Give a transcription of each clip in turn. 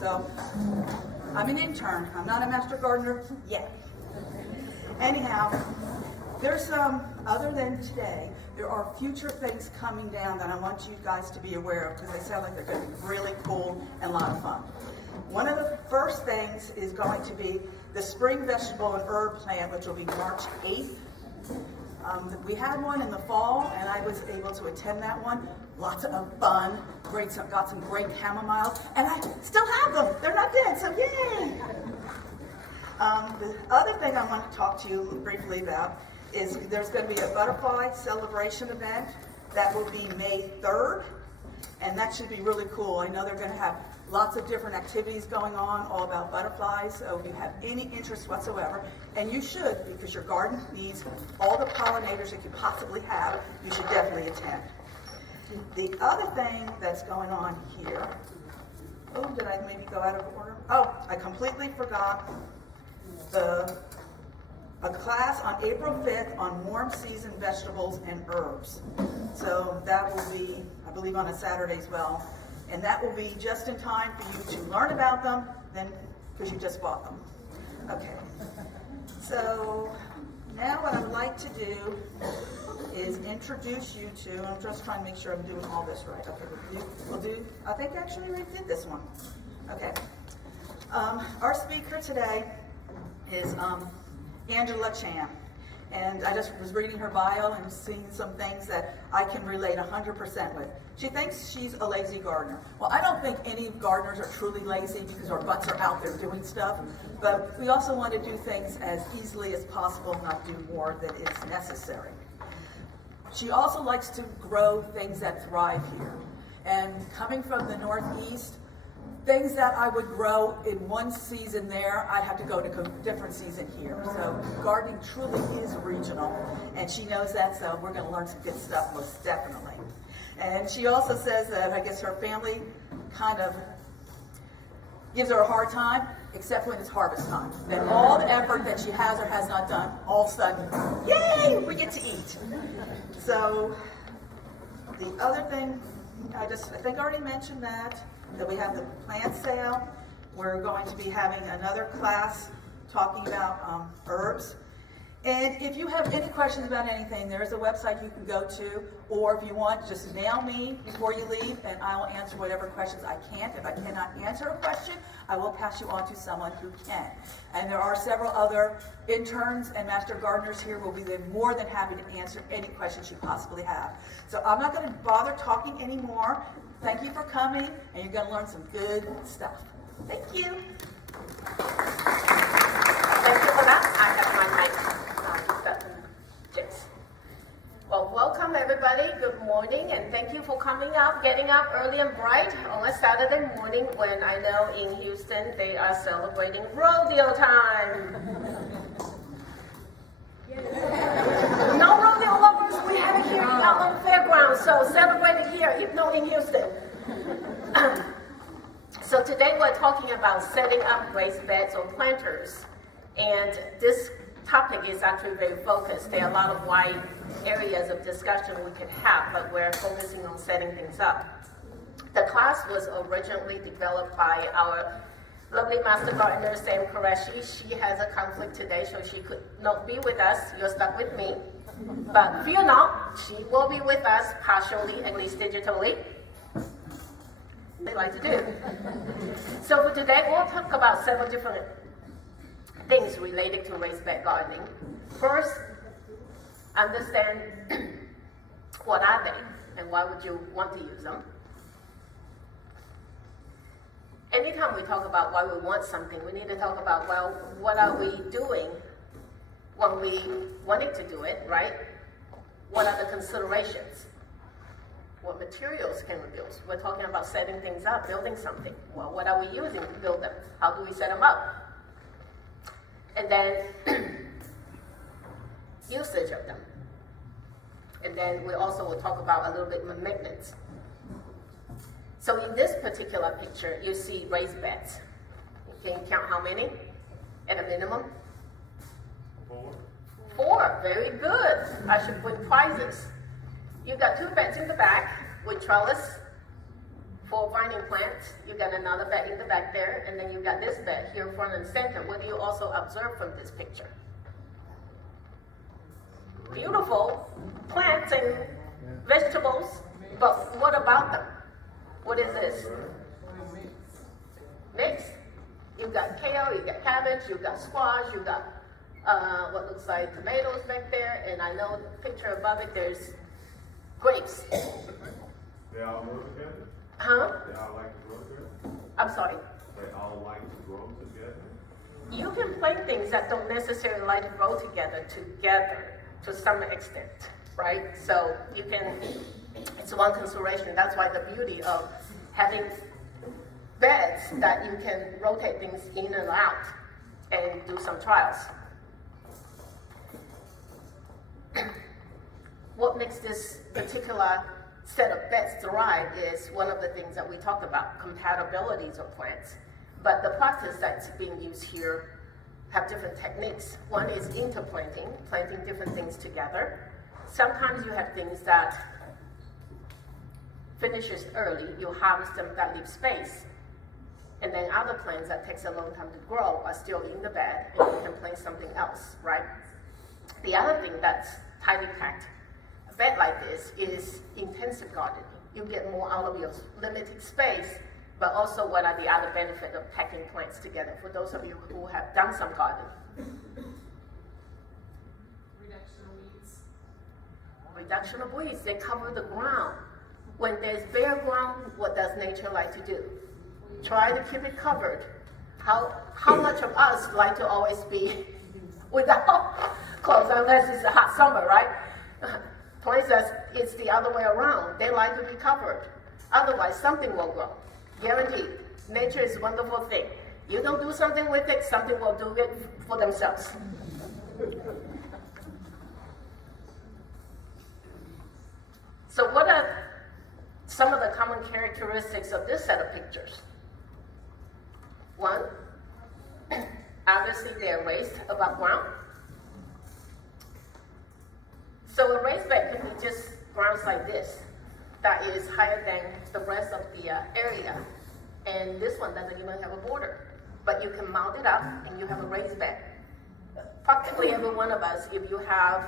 so I'm an intern. I'm not a master gardener yet. Anyhow, there's some, other than today, there are future things coming down that I want you guys to be aware of because they sound like they're going to be really cool and a lot of fun. One of the first things is going to be the spring vegetable and herb plant, which will be March 8th. We had one in the fall, and I was able to attend that one. Lots of fun. Got some great chamomiles, and I still have them. They're not dead, so yay! The other thing I want to talk to you briefly about is there's going to be a butterfly celebration event that will be May 3rd, and that should be really cool. I know they're going to have lots of different activities going on all about butterflies, so if you have any interest whatsoever, and you should, because your garden needs all the pollinators it could possibly have, you should definitely attend. The other thing that's going on here, oh, did I maybe go out of order? Oh, I completely forgot a class on April 5th on warm season vegetables and herbs. So that will be, I believe, on a Saturday as well. And that will be just in time for you to learn about them, then because you just bought them. Okay. So now what I would like to do is introduce you to, I'm just trying to make sure I'm doing all this right. Okay, we'll do I think actually we did this one. Okay. Our speaker today is Angela Chan. And I just was reading her bio and seeing some things that I can relate 100% with. She thinks she's a lazy gardener. Well, I don't think any gardeners are truly lazy because our butts are out there doing stuff. But we also want to do things as easily as possible, not do more than is necessary. She also likes to grow things that thrive here. And coming from the Northeast, things that I would grow in one season there, I'd have to go to a different season here. So gardening truly is regional, and she knows that, so we're going to learn some good stuff most definitely. And she also says that I guess her family kind of gives her a hard time, except when it's harvest time. Then all the effort that she has or has not done, all of a sudden, yay, we get to eat. So the other thing, I think I already mentioned that we have the plant sale. We're going to be having another class talking about herbs. And if you have any questions about anything, there is a website you can go to, or if you want, just mail me before you leave, and I will answer whatever questions I can. If I cannot answer a question, I will pass you on to someone who can. And there are several other interns and master gardeners here who will be more than happy to answer any questions you possibly have. So I'm not going to bother talking anymore. Thank you for coming, and you're going to learn some good stuff. Thank you. Thank you for that. I have my mic. Well, welcome everybody. Good morning, and thank you for coming up, getting up early and bright on a Saturday morning when I know in Houston they are celebrating rodeo time. No rodeo lovers, we have it here in Outland Fairgrounds, so celebrate it here, if not in Houston. So today we're talking about setting up raised beds or planters, and this topic is actually very focused. There are a lot of wide areas of discussion we could have, but we're focusing on setting things up. The class was originally developed by our lovely master gardener, Sam Qureshi. She has a conflict today, so she could not be with us. You're stuck with me. But fear not, she will be with us partially, at least digitally. They like to do. So for today, we'll talk about several different things related to raised bed gardening. First, understand what are they and why would you want to use them. Anytime we talk about why we want something, we need to talk about, well, what are we doing when we wanted to do it, right? What are the considerations? What materials can we build? We're talking about setting things up, building something. Well, what are we using to build them? How do we set them up? And then usage of them. And then we also will talk about a little bit of maintenance. So in this particular picture, you see raised beds. Can you count how many at a minimum? 4, very good. I should win prizes. You got 2 beds in the back with trellis, for vining plants, you got another bed in the back there, and then you got this bed here front and center. What do you also observe from this picture? Beautiful plants and vegetables, but what about them? What is this? Mix. You've got kale, you've got cabbage, you've got squash, you've got what looks like tomatoes back there, and I know the picture above it, there's grapes. They all grow together? Huh? They all like to grow together? I'm sorry. They all like to grow together? You can plant things that don't necessarily like to grow together to some extent, right? So you can, it's one consideration. That's why the beauty of having beds that you can rotate things in and out and do some trials. What makes this particular set of beds thrive is one of the things that we talk about, compatibilities of plants. But the practice that's being used here have different techniques. One is interplanting, planting different things together. Sometimes you have things that finishes early, you harvest them that leave space. And then other plants that takes a long time to grow are still in the bed, and you can plant something else, right? The other thing that's tightly packed, a bed like this, is intensive gardening. You get more out of your limited space, but also what are the other benefits of packing plants together for those of you who have done some gardening? Reduction of weeds. Reduction of weeds, they cover the ground. When there's bare ground, what does nature like to do? Try to keep it covered. How much of us like to always be without clothes, unless it's a hot summer, right? Places, it's the other way around. They like to be covered. Otherwise, something will grow. Guaranteed. Nature is a wonderful thing. You don't do something with it, something will do it for themselves. So what are some of the common characteristics of this set of pictures? One, obviously they're raised above ground. So a raised bed can be just grounds like this, that is higher than the rest of the area. And this one doesn't even have a border. But you can mount it up and you have a raised bed. Practically every one of us, if you have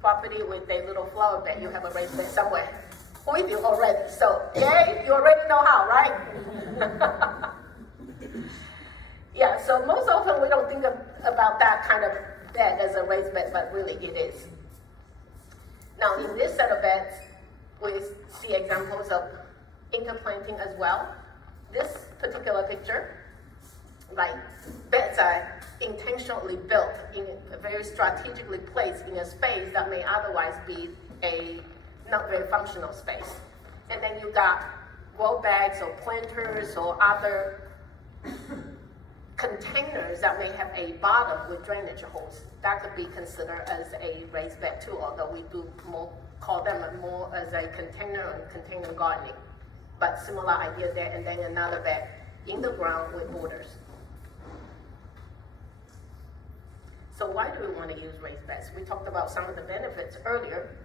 property with a little flower bed, you have a raised bed somewhere with you already. So, yay, you already know how, right? Yeah, so most often we don't think about that kind of bed as a raised bed, but really it is. Now, in this set of beds, we see examples of interplanting as well. This particular picture, like beds are intentionally built in a very strategically placed in a space that may otherwise be a not very functional space. And then you got grow bags or planters or other containers that may have a bottom with drainage holes. That could be considered as a raised bed too, although we do call them more as a container and container gardening. But similar idea there, and then another bed in the ground with borders. So why do we want to use raised beds? We talked about some of the benefits earlier.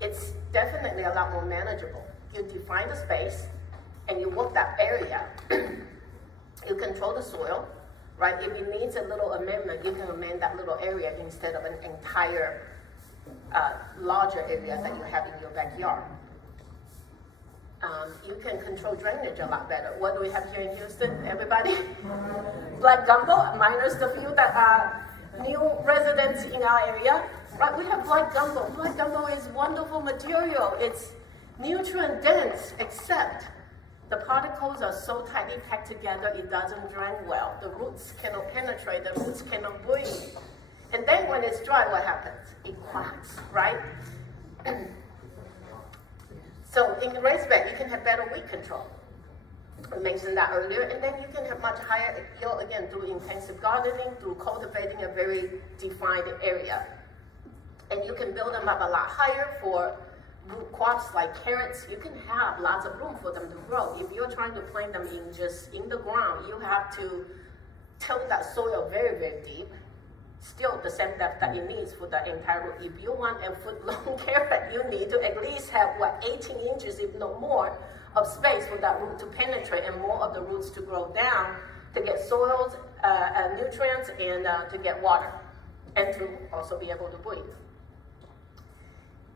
It's definitely a lot more manageable. You define the space and you work that area. You control the soil, right? If it needs a little amendment, you can amend that little area instead of an entire larger area that you have in your backyard. You can control drainage a lot better. What do we have here in Houston, everybody? Black gumbo, minus the few that are new residents in our area. Right, we have black gumbo. Black gumbo is wonderful material. It's nutrient dense, except the particles are so tightly packed together, it doesn't drain well. The roots cannot penetrate, the roots cannot breathe. And then when it's dry, what happens? It cracks, right? So in the raised bed, you can have better weed control. I mentioned that earlier. And then you can have much higher yield, again, through intensive gardening, through cultivating a very defined area. And you can build them up a lot higher for root crops like carrots. You can have lots of room for them to grow. If you're trying to plant them in the ground, you have to till that soil very, very deep. Still the same depth that it needs for the entire root. If you want a foot-long carrot, you need to at least have, 18 inches, if not more, of space for that root to penetrate and more of the roots to grow down to get soils, nutrients, and to get water, and to also be able to breathe.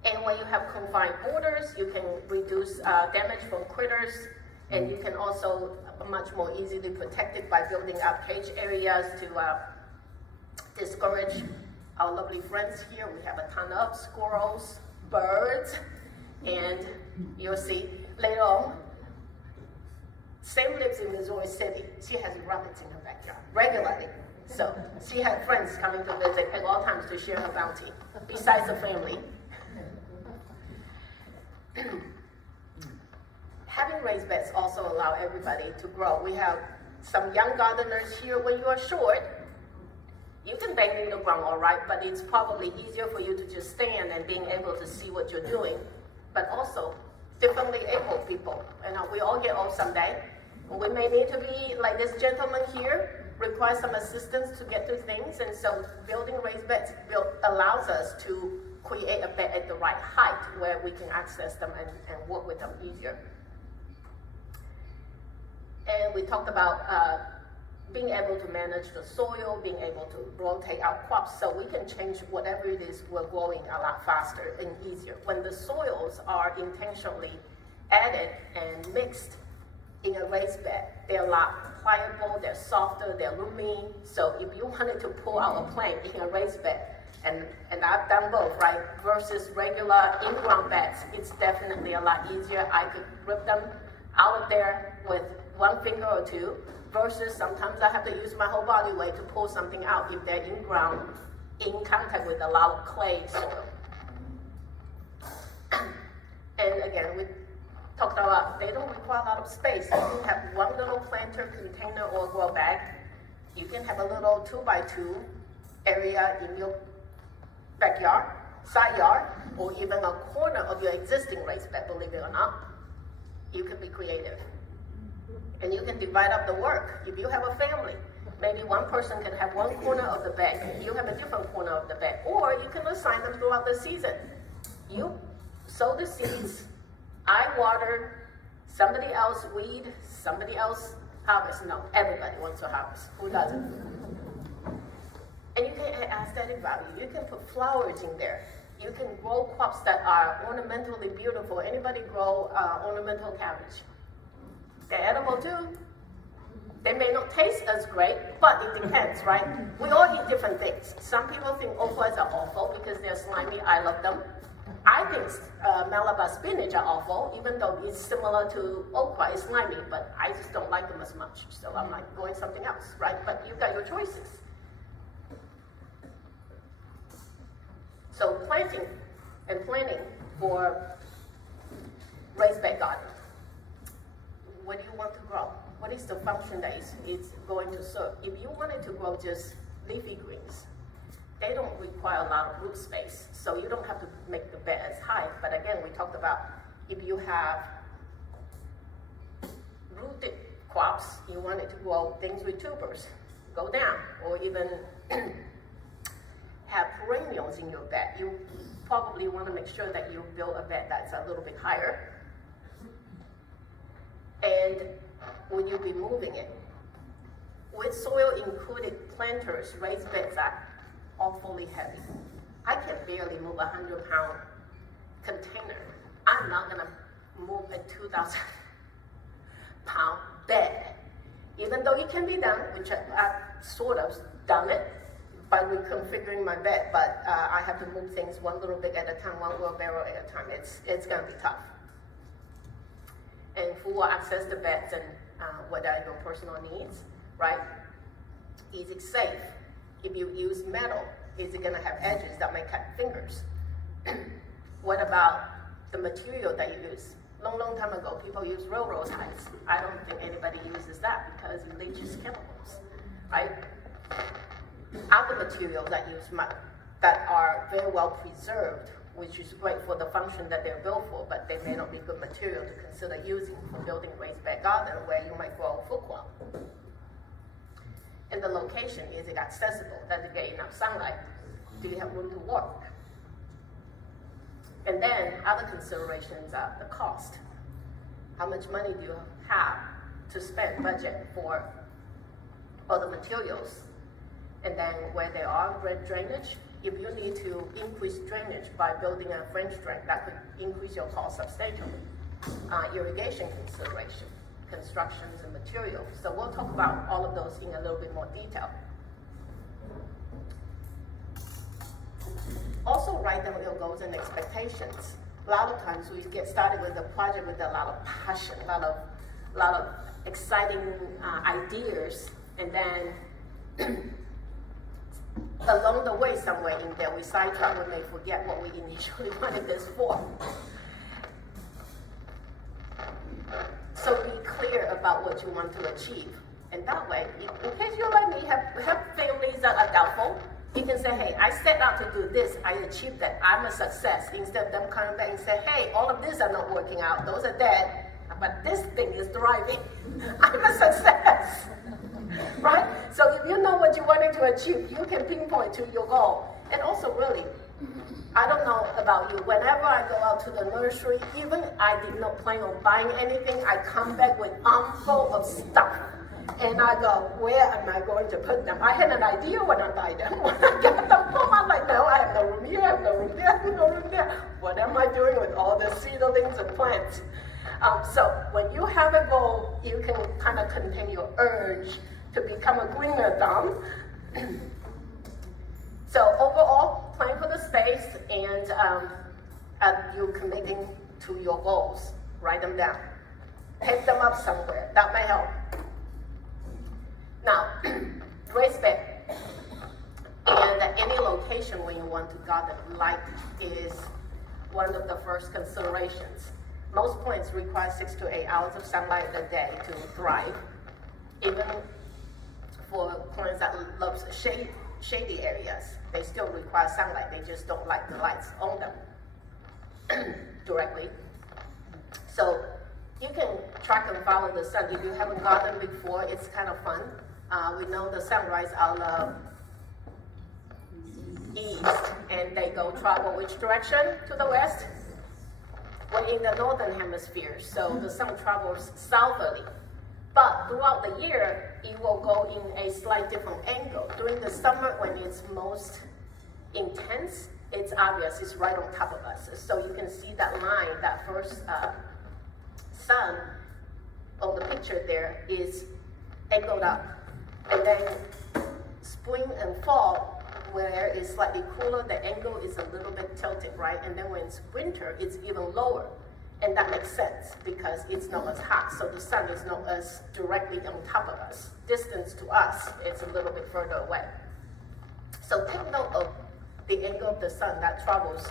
And when you have confined borders, you can reduce damage from critters, and you can also much more easily protect it by building up cage areas to discourage our lovely friends here. We have a ton of squirrels, birds, and you'll see later on, Sam lives in Missouri City. She has rabbits in her backyard regularly. So she had friends coming to visit at all times to share her bounty, besides the family. Having raised beds also allow everybody to grow. We have some young gardeners here. When you are short, you can bang in the ground all right, but it's probably easier for you to just stand and being able to see what you're doing. But also, differently able people. We all get old someday. We may need to be, like this gentleman here, require some assistance to get through things, and so building raised beds allows us to create a bed at the right height where we can access them and work with them easier. And we talked about being able to manage the soil, being able to rotate our crops so we can change whatever it is we're growing a lot faster and easier. When the soils are intentionally added and mixed in a raised bed, they're a lot pliable, they're softer, they're roomy. So if you wanted to pull out a plant in a raised bed, and I've done both, right, versus regular in-ground beds, it's definitely a lot easier. I could rip them out of there with one finger or two, versus sometimes I have to use my whole body weight to pull something out if they're in ground, in contact with a lot of clay soil. And again, we talked about, they don't require a lot of space. You can have one little planter container or grow bag. You can have a little 2x2 area in your backyard, side yard, or even a corner of your existing raised bed, believe it or not. You can be creative. And you can divide up the work. If you have a family, maybe one person can have one corner of the bed, you have a different corner of the bed, or you can assign them throughout the season. You sow the seeds, I water, somebody else weed, somebody else harvest. No, everybody wants to harvest. Who doesn't? And you can add aesthetic value. You can put flowers in there. You can grow crops that are ornamentally beautiful. Anybody grow ornamental cabbage? They're edible too. They may not taste as great, but it depends, right? We all eat different things. Some people think okras are awful because they're slimy. I love them. I think Malabar spinach are awful, even though it's similar to okra, it's slimy, but I just don't like them as much. So I'm like going something else, right? But you've got your choices. So planting and planning for raised bed garden. What do you want to grow? What is the function that it's going to serve? If you wanted to grow just leafy greens, they don't require a lot of root space, so you don't have to make the bed as high. But again, we talked about if you have rooted crops, you wanted to grow things with tubers, go down, or even have perennials in your bed. You probably want to make sure that you build a bed that's a little bit higher. And when you be moving it, with soil included planters, raised beds are awfully heavy. I can barely move a 100-pound container. I'm not gonna move a 2,000-pound bed. Even though it can be done, which I've sort of done it by reconfiguring my bed, but I have to move things one little bit at a time, one wheelbarrow at a time. It's gonna be tough. And who will access the beds and what are your personal needs, right? Is it safe? If you use metal, is it gonna have edges that may cut fingers? What about the material that you use? Long time ago, people used railroad ties. I don't think anybody uses that because it leaches chemicals, right? Other materials that are very well preserved, which is great for the function that they're built for, but they may not be good material to consider using for building raised bed garden where you might grow food crop. And the location, is it accessible? Does it get enough sunlight? Do you have room to work? And then other considerations are the cost. How much money do you have to spend budget for all the materials? And then where there are red drainage, if you need to increase drainage by building a French drain, that could increase your cost substantially. Irrigation consideration, constructions and materials. So we'll talk about all of those in a little bit more detail. Also write down your goals and expectations. A lot of times we get started with a project with a lot of passion, a lot of exciting ideas, and then along the way somewhere in there we sidetrack, we may forget what we initially wanted this for. So be clear about what you want to achieve. And that way, in case you're like me, have families that are doubtful, you can say, hey, I set out to do this, I achieved that, I'm a success. Instead of them coming back and say, hey, all of these are not working out, those are dead, but this thing is thriving. I'm a success. Right? So if you know what you wanted to achieve, you can pinpoint to your goal. And also really, I don't know about you, whenever I go out to the nursery, even I did not plan on buying anything, I come back with armful of stuff. And I go, where am I going to put them? I had an idea when I buy them. When I get them home, I'm like, no, I have no room here, I have no room there, I have no room there. What am I doing with all the seedlings and plants? So when you have a goal, you can kind of contain your urge to become a greener thumb. So overall, plan for the space and you're committing to your goals. Write them down. Pick them up somewhere. That may help. Now, raised bed. And any location where you want to garden, light is one of the first considerations. Most plants require 6 to 8 hours of sunlight a day to thrive. Even for plants that love shady areas, they still require sunlight. They just don't like the lights on them directly. So you can track and follow the sun. If you haven't gardened before, it's kind of fun. We know the sun rises out of east, and they go travel which direction? To the west? We're in the northern hemisphere, so the sun travels southerly. But throughout the year, it will go in a slight different angle. During the summer, when it's most intense, it's obvious, it's right on top of us. So you can see that line, that first sun on the picture there is angled up. And then spring and fall, where it's slightly cooler, the angle is a little bit tilted, right? And then when it's winter, it's even lower. And that makes sense because it's not as hot, so the sun is not as directly on top of us. Distance to us, it's a little bit further away. So take note of the angle of the sun that travels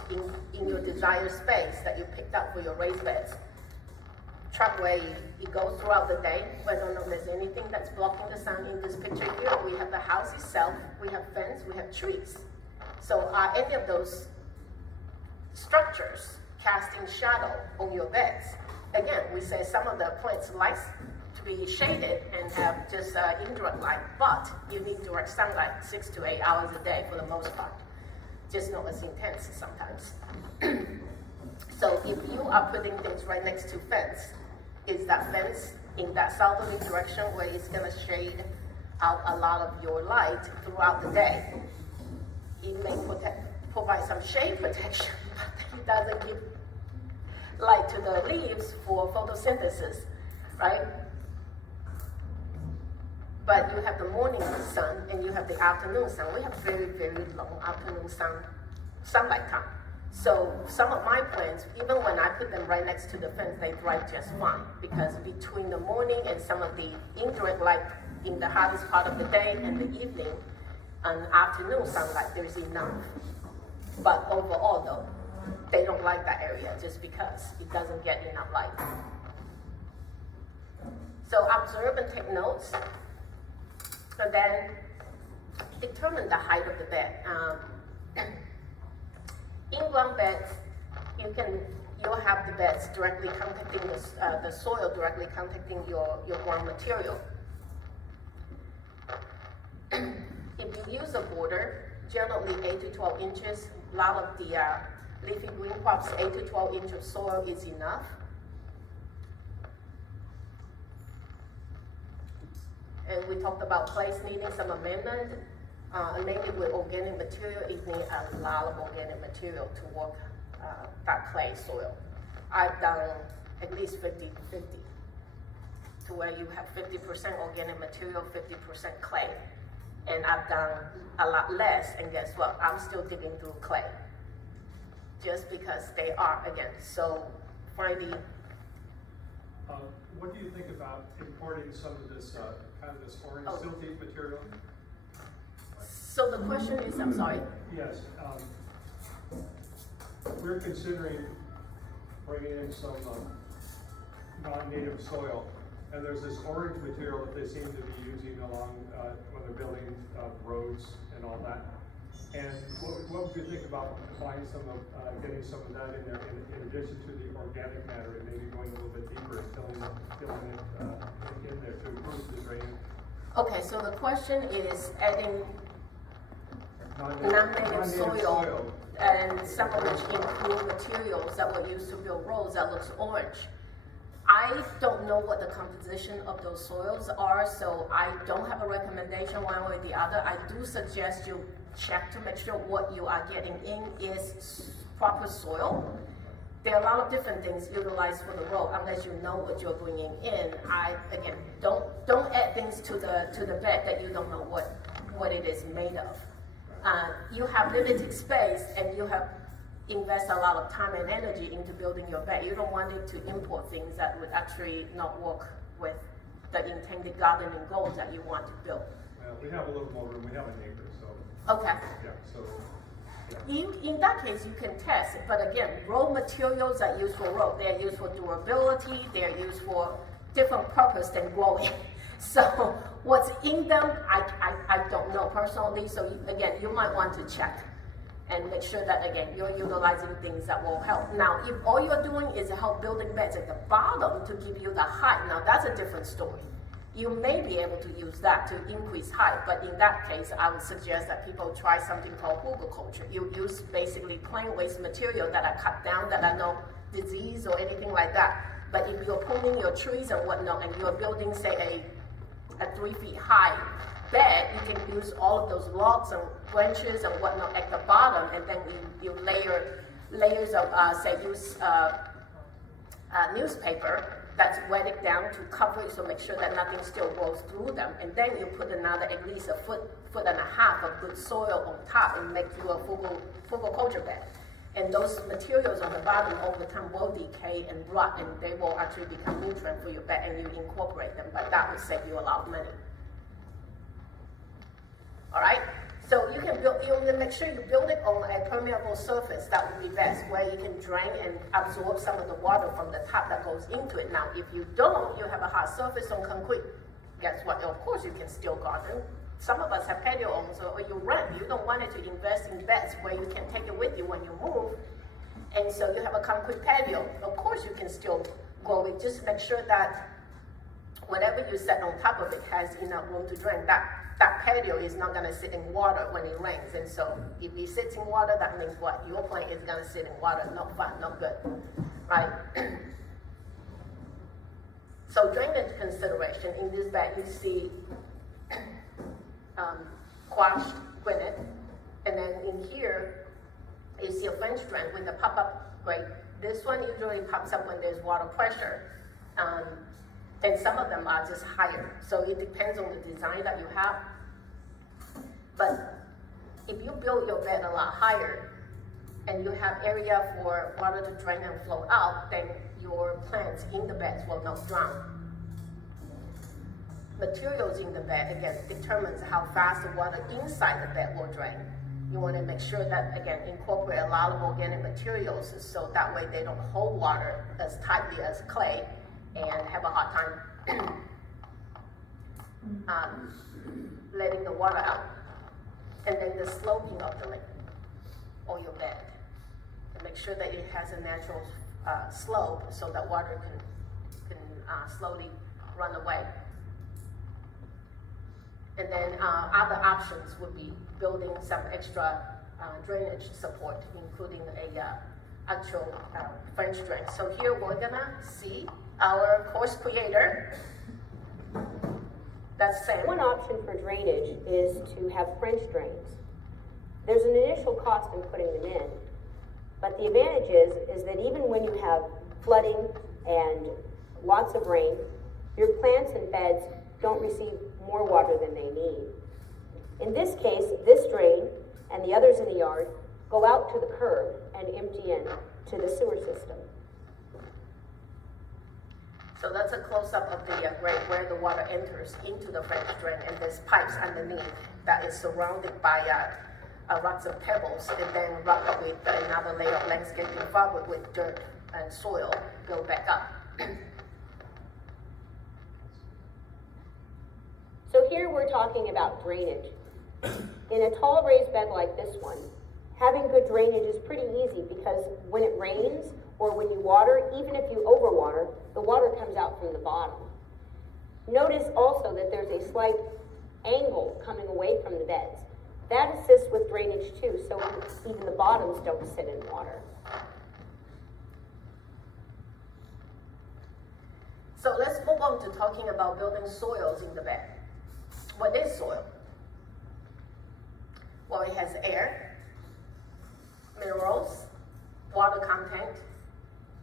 in your desired space that you picked up for your raised beds. Track where it goes throughout the day. I don't know if there's anything that's blocking the sun in this picture here. We have the house itself, we have fence, we have trees. So are any of those structures casting shadow on your beds? Again, we say some of the plants like to be shaded and have just indirect light, but you need direct sunlight 6 to 8 hours a day for the most part. Just not as intense sometimes. So if you are putting things right next to fence, is that fence in that southerly direction where it's going to shade out a lot of your light throughout the day. It may provide some shade protection, but it doesn't give light to the leaves for photosynthesis, right? But you have the morning sun and you have the afternoon sun. We have very, very long afternoon sunlight time. So some of my plants, even when I put them right next to the fence, they thrive just fine because between the morning and some of the indirect light in the hottest part of the day and the evening and afternoon sunlight, there's enough. But overall though, they don't like that area just because it doesn't get enough light. So observe and take notes, and then determine the height of the bed. In-ground beds, you'll have the beds directly contacting the soil, directly contacting your ground material. If you use a border, generally 8 to 12 inches, a lot of the leafy green crops, 8 to 12 inches of soil is enough. then we talked about place needing some amendment. Mainly with organic material, it needs a lot of organic material to work that clay soil. I've done at least 50-50, to where you have 50% organic material, 50% clay. And I've done a lot less, and guess what? I'm still digging through clay. Just because they are, again, so finding. What do you think about importing some of this, kind of this orange Oh. silty material? So the question is, I'm sorry. Yes, we're considering bringing in some non-native soil, and there's this orange material that they seem to be using along when they're building roads and all that. And what would you think about applying some of, getting some of that in there in addition to the organic matter, and maybe going a little bit deeper and filling it in there to improve the drainage? Okay, so the question is adding non-native soil, and some of which include materials that were used to build roads that looks orange. I don't know what the composition of those soils are, so I don't have a recommendation one way or the other. I do suggest you check to make sure what you are getting in is proper soil. There are a lot of different things utilized for the road unless you know what you're bringing in. Again, don't add things to the bed that you don't know what it is made of. You have limited space and you have invest a lot of time and energy into building your bed. You don't want it to import things that would actually not work with the intended gardening goals that you want to build. Well, we have a little more room, we have a neighbor, so, Okay. yeah, so, yeah. In that case, you can test it, but again, raw materials are used for road. They're used for durability, they're used for different purpose than growing. So what's in them, I don't know personally, so again, you might want to check and make sure that, again, you're utilizing things that will help. Now, if all you're doing is help building beds at the bottom to give you the height, now that's a different story. You may be able to use that to increase height, but in that case, I would suggest that people try something called hugelkultur. You use basically plain waste material that are cut down, that are no disease or anything like that. But if you're pruning your trees and whatnot, and you're building, say, a 3 feet high bed, you can use all of those logs and branches and whatnot at the bottom, and then you layer layers of, say, use newspaper that's wetted down to cover it, so make sure that nothing still grows through them. And then you put another at least a foot and a half of good soil on top and make you a hugelkultur bed. And those materials on the bottom over time will decay and rot, and they will actually become nutrient for your bed, and you incorporate them, but that will save you a lot of money. All right, so you can make sure you build it on a permeable surface. That would be best, where you can drain and absorb some of the water from the top that goes into it. Now, if you don't, you have a hard surface on concrete. Guess what? Of course, you can still garden. Some of us have patio owners, or you rent. You don't want it to invest in beds where you can take it with you when you move. And so you have a concrete patio. Of course, you can still grow it. Just make sure that whatever you set on top of it has enough room to drain. That patio is not going to sit in water when it rains. And so if it sits in water, that means what? Your plant is going to sit in water. Not fun, not good, right? So drainage consideration. In this bed, you see quashed granite. And then in here, you see a French drain with the pop-up grate. This one usually pops up when there's water pressure. And some of them are just higher. So it depends on the design that you have. But if you build your bed a lot higher and you have area for water to drain and flow out, then your plants in the beds will not drown. Materials in the bed, again, determines how fast the water inside the bed will drain. You want to make sure that, again, incorporate a lot of organic materials so that way they don't hold water as tightly as clay and have a hard time letting the water out. And then the sloping of the lake or your bed. And make sure that it has a natural slope so that water can slowly run away. And then other options would be building some extra drainage support, including a actual French drain. So here we're gonna see our course creator that That's same. One option for drainage is to have French drains. There's an initial cost in putting them in, but the advantage is that even when you have flooding and lots of rain, your plants and beds don't receive more water than they need. In this case, this drain and the others in the yard go out to the curb and empty in to the sewer system. So that's a close-up of the grate where the water enters into the French drain, and there's pipes underneath that is surrounded by lots of pebbles, and then rubbed with another layer of landscaping fabric with dirt and soil built back up. So here we're talking about drainage. In a tall raised bed like this one, having good drainage is pretty easy because when it rains or when you water, even if you overwater, the water comes out from the bottom. Notice also that there's a slight angle coming away from the beds. That assists with drainage too, so even the bottoms don't sit in water. So let's move on to talking about building soils in the bed. What is soil? Well, it has air, minerals, water content,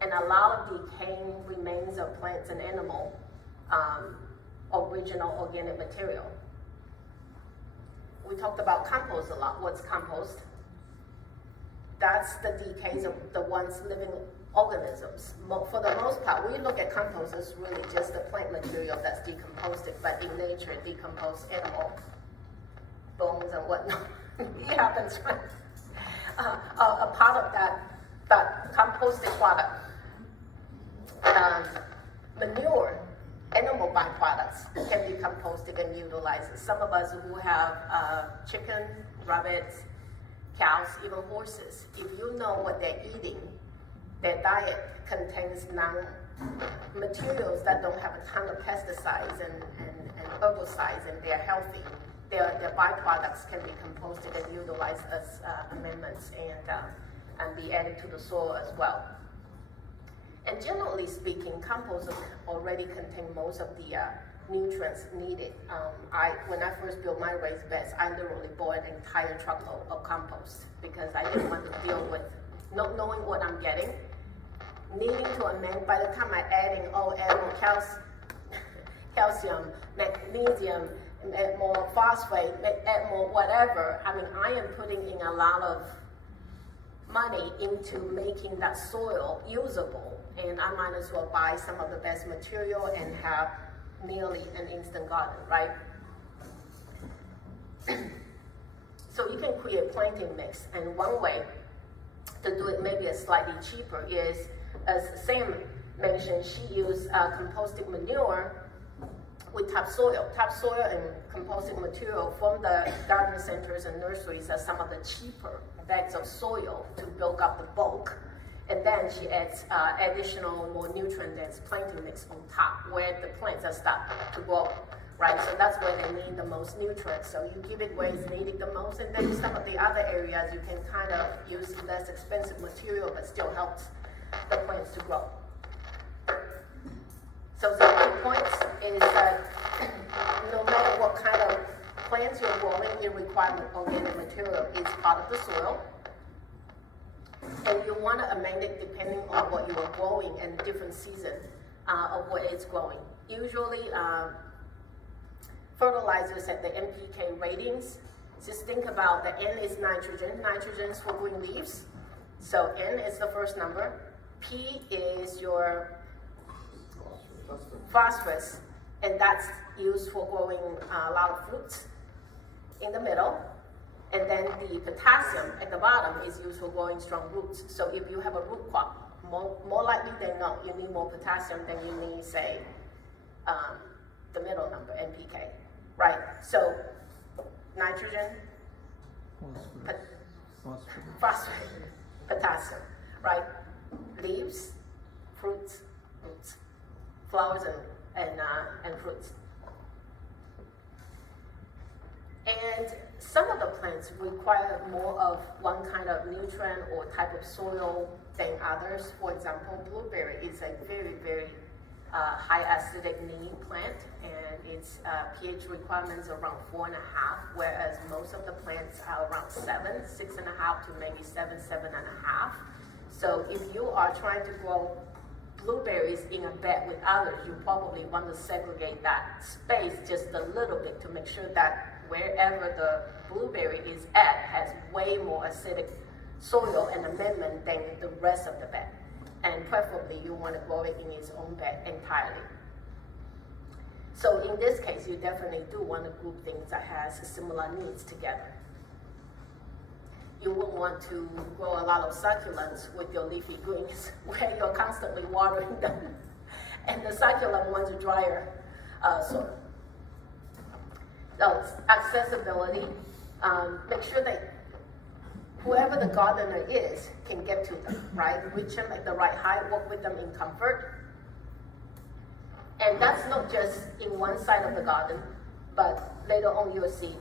and a lot of decaying remains of plants and animal original organic material. We talked about compost a lot. What's compost? That's the decays of the ones living organisms. For the most part, we look at compost as really just the plant material that's decomposed, but in nature, it decomposes animal bones and whatnot. It happens, right? A part of that composted product, manure, animal byproducts can be composted and utilized. Some of us who have chicken, rabbits, cows, even horses, if you know what they're eating, their diet contains materials that don't have a ton of pesticides and herbicides, and they're healthy. Their byproducts can be composted and utilized as amendments and be added to the soil as well. And generally speaking, compost already contain most of the nutrients needed. When I first built my raised beds, I literally bought an entire truckload of compost because I didn't want to deal with not knowing what I'm getting, needing to amend. By the time I adding add more calcium, magnesium, add more phosphate, add more whatever. I mean, I am putting in a lot of money into making that soil usable, and I might as well buy some of the best material and have nearly an instant garden, right? So you can create planting mix, and one way to do it maybe a slightly cheaper is, as Sam mentioned, she used composting manure with topsoil. Topsoil and composting material from the garden centers and nurseries are some of the cheaper bags of soil to build up the bulk. And then she adds additional, more nutrient-dense planting mix on top where the plants are starting to grow, right? So that's where they need the most nutrients. So you give it where it's needed the most, and then some of the other areas you can kind of use less expensive material but still helps the plants to grow. So the key points is that no matter what kind of plants you're growing, you require organic material is part of the soil. And you want to amend it depending on what you are growing and different season of what it's growing. Usually, fertilizers at the NPK ratings, just think about the N is nitrogen. Nitrogen is for green leaves. So N is the first number. P is your phosphorus, and that's used for growing a lot of fruits in the middle. And then the potassium at the bottom is used for growing strong roots. So if you have a root crop, more likely than not, you need more potassium than you need, say, the middle number, NPK, right? So nitrogen, phosphorus, potassium, right? Leaves, fruits, roots, flowers, and fruits. And some of the plants require more of one kind of nutrient or type of soil than others. For example, blueberry is a very, very high acidic neem plant, and its pH requirements are around 4.5, whereas most of the plants are around 6.5 to maybe 7.5. So if you are trying to grow blueberries in a bed with others, you probably want to segregate that space just a little bit to make sure that wherever the blueberry is at has way more acidic soil and amendment than the rest of the bed. And preferably you want to grow it in its own bed entirely. So in this case, you definitely do want to group things that has similar needs together. You won't want to grow a lot of succulents with your leafy greens where you're constantly watering them. And the succulent wants a drier soil. So accessibility, make sure that whoever the gardener is can get to them, right? Reach them at the right height, work with them in comfort. And that's not just in one side of the garden, but later on you'll see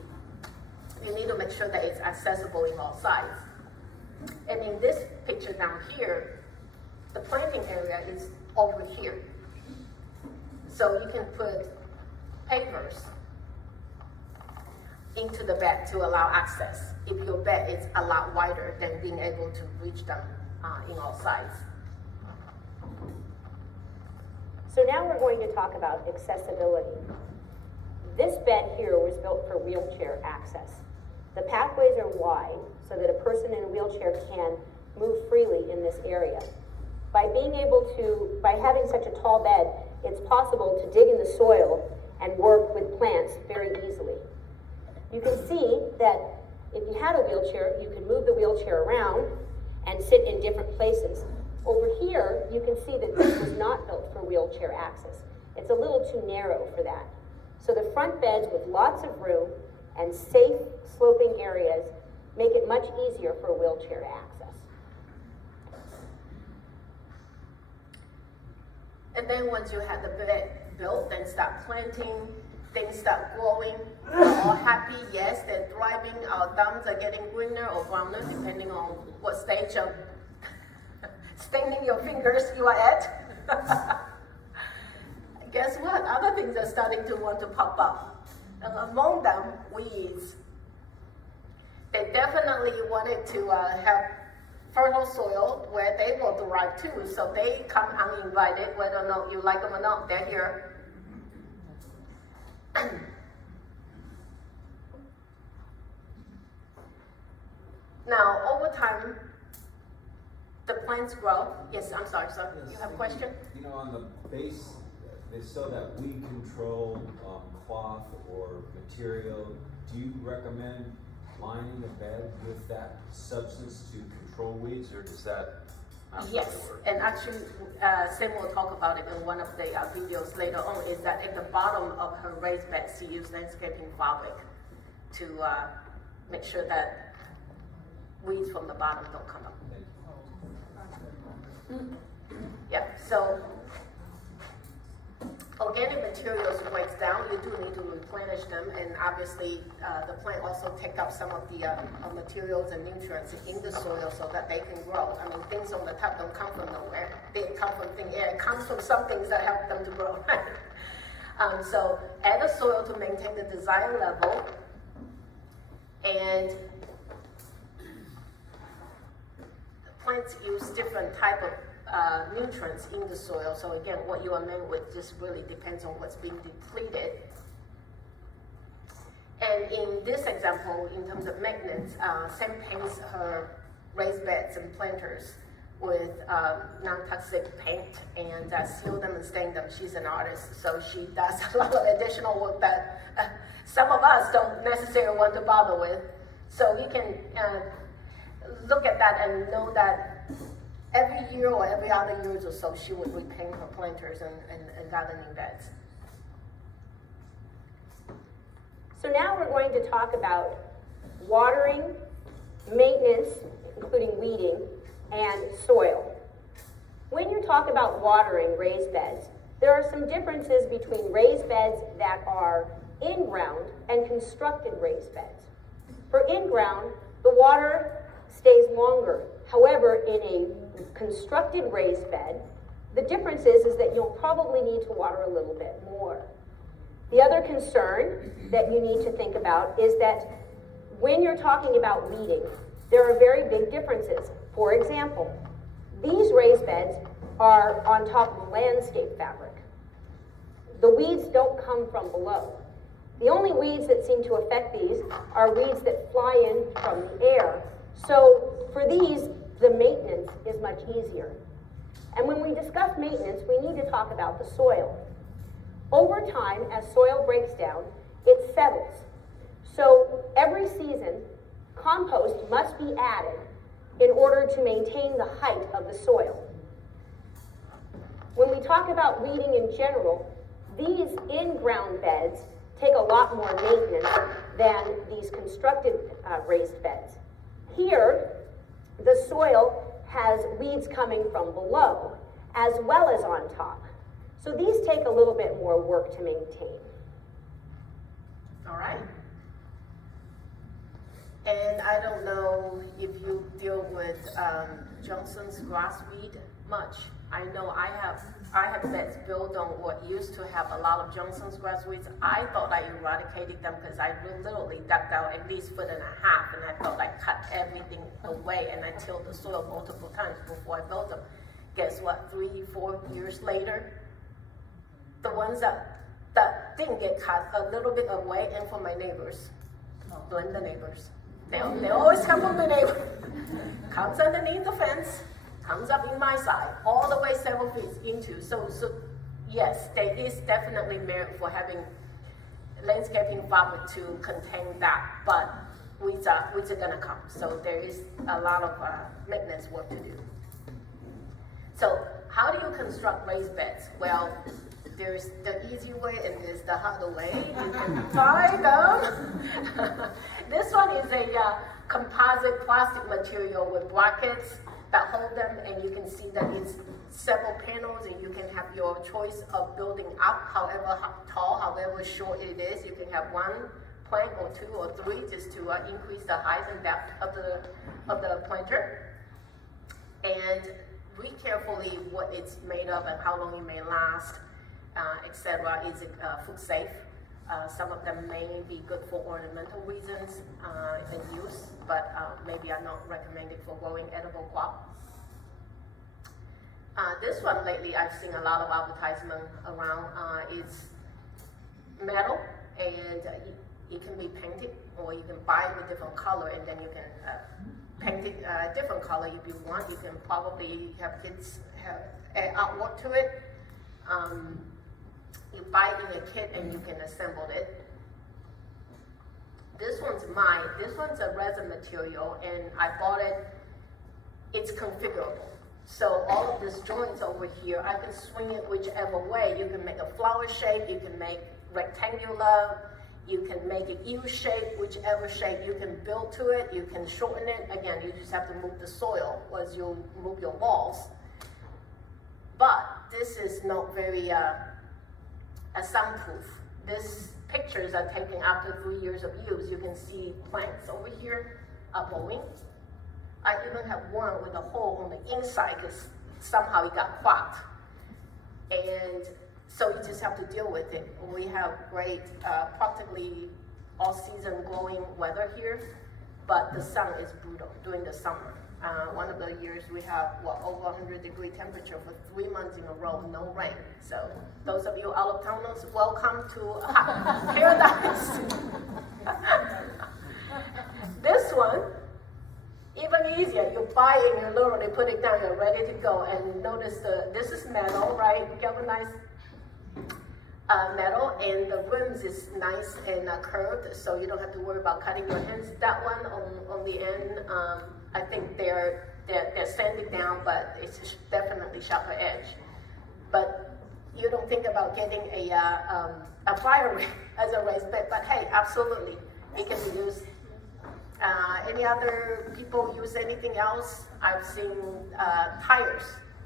you need to make sure that it's accessible in all sides. And in this picture down here, the planting area is over here. So you can put papers into the bed to allow access if your bed is a lot wider than being able to reach them in all sides. So now we're going to talk about accessibility. This bed here was built for wheelchair access. The pathways are wide so that a person in a wheelchair can move freely in this area. By having such a tall bed, it's possible to dig in the soil and work with plants very easily. You can see that if you had a wheelchair, you could move the wheelchair around and sit in different places. Over here, you can see that this was not built for wheelchair access. It's a little too narrow for that. So the front beds with lots of room and safe sloping areas make it much easier for a wheelchair to access. And then once you have the bed built, then start planting, things start growing. We're all happy, yes, they're thriving. Our thumbs are getting greener or browner depending on what stage of staining your fingers you are at. Guess what? Other things are starting to want to pop up. And among them, weeds. They definitely wanted to have fertile soil where they will thrive too, so they come uninvited, whether or not you like them or not, they're here. Now, over time, the plants grow. Yes, I'm sorry, sir. You have a question? You know, on the base, they show that weed control cloth or material. Do you recommend lining the bed with that substance to control weeds, or does that not really Yes, work? and actually, Sam will talk about it in one of the videos later on, is that at the bottom of her raised bed, she used landscaping fabric to make sure that weeds from the bottom don't come up. Yeah, so organic materials breaks down, you do need to replenish them, and obviously the plant also take up some of the materials and nutrients in the soil so that they can grow. I mean, things on the top don't come from nowhere. They come from thin air. It comes from some things that help them to grow. So add the soil to maintain the desired level, and plants use different type of nutrients in the soil. So again, what you amend with just really depends on what's being depleted. And in this example, in terms of maintenance, Sam paints her raised beds and planters with non-toxic paint and seal them and stain them. She's an artist, so she does a lot of additional work that some of us don't necessarily want to bother with. So you can look at that and know that every year or every other year or so, she would repaint her planters and gardening beds. So now we're going to talk about watering, maintenance, including weeding, and soil. When you talk about watering raised beds, there are some differences between raised beds that are in-ground and constructed raised beds. For in-ground, the water stays longer. However, in a constructed raised bed, The difference is that you'll probably need to water a little bit more. The other concern that you need to think about is that when you're talking about weeding, there are very big differences. For example, these raised beds are on top of landscape fabric. The weeds don't come from below. The only weeds that seem to affect these are weeds that fly in from the air. So for these, the maintenance is much easier. And when we discuss maintenance, we need to talk about the soil. Over time, as soil breaks down, it settles. So every season, compost must be added in order to maintain the height of the soil. When we talk about weeding in general, these in-ground beds take a lot more maintenance than these constructed raised beds. Here, the soil has weeds coming from below as well as on top. So these take a little bit more work to maintain. All right. And I don't know if you deal with Johnson's grassweed much. I know I have beds built on what used to have a lot of Johnson's grassweeds. I thought I eradicated them because I literally dug out at least 1.5 feet, and I thought I cut everything away, and I tilled the soil multiple times before I built them. Guess what? 3-4 years later, the ones that didn't get cut a little bit away, and from my neighbors, blame the neighbors. They always come from the neighbor. Comes underneath the fence, comes up in my side, all the way several feet into. So yes, there is definitely merit for having landscaping fabric to contain that, but weeds are gonna come. So there is a lot of maintenance work to do. So how do you construct raised beds? Well, there's the easy way and there's the harder way. You can find them. This one is a composite plastic material with brackets that hold them, and you can see that it's several panels, and you can have your choice of building up, however tall, however short it is. You can have 1 plank or 2 or 3 just to increase the height and depth of the planter. And read carefully what it's made of and how long it may last, etc. Is it food safe? Some of them may be good for ornamental reasons and use, but maybe are not recommended for growing edible crop. This one lately I've seen a lot of advertisement around. It's metal, and it can be painted, or you can buy it with different color, and then you can paint it a different color if you want. You can probably have kids add artwork to it. You buy it in a kit and you can assemble it. This one's mine. This one's a resin material, and I bought it. It's configurable. So all of these joints over here, I can swing it whichever way. You can make a flower shape, you can make rectangular, you can make it U shape, whichever shape you can build to it. You can shorten it. Again, you just have to move the soil as you move your walls. But this is not very soundproof. These pictures are taken after 3 years of use. You can see plants over here are blowing. I even have one with a hole on the inside because somehow it got cracked. And so you just have to deal with it. We have great, practically all season glowing weather here, but the sun is brutal during the summer. One of the years we have over 100-degree temperature for 3 months in a row, no rain. So those of you out of towners, welcome to paradise. This one, even easier. You buy it, you literally put it down, you're ready to go. And notice this is metal, right? Galvanized metal, and the rims is nice and curved, so you don't have to worry about cutting your hands. That one on the end, I think they're sanded down, but it's definitely sharper edge. But you don't think about getting a fire ring as a raised bed, but hey, absolutely, it can be used. Any other people use anything else? I've seen tires.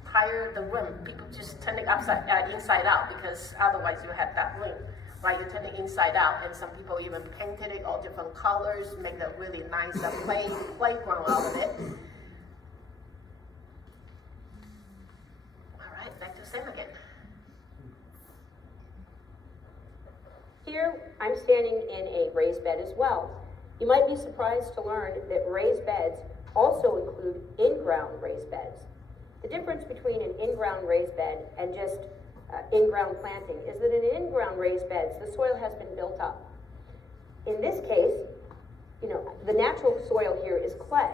Tire the rim. People just turn it inside out, because otherwise you have that ring, right? You turn it inside out, and some people even painted it all different colors, make a really nice playground out of it. All right, back to Sam again. Here, I'm standing in a raised bed as well. You might be surprised to learn that raised beds also include in-ground raised beds. The difference between an in-ground raised bed and just in-ground planting is that in in-ground raised beds, the soil has been built up. In this case, the natural soil here is clay.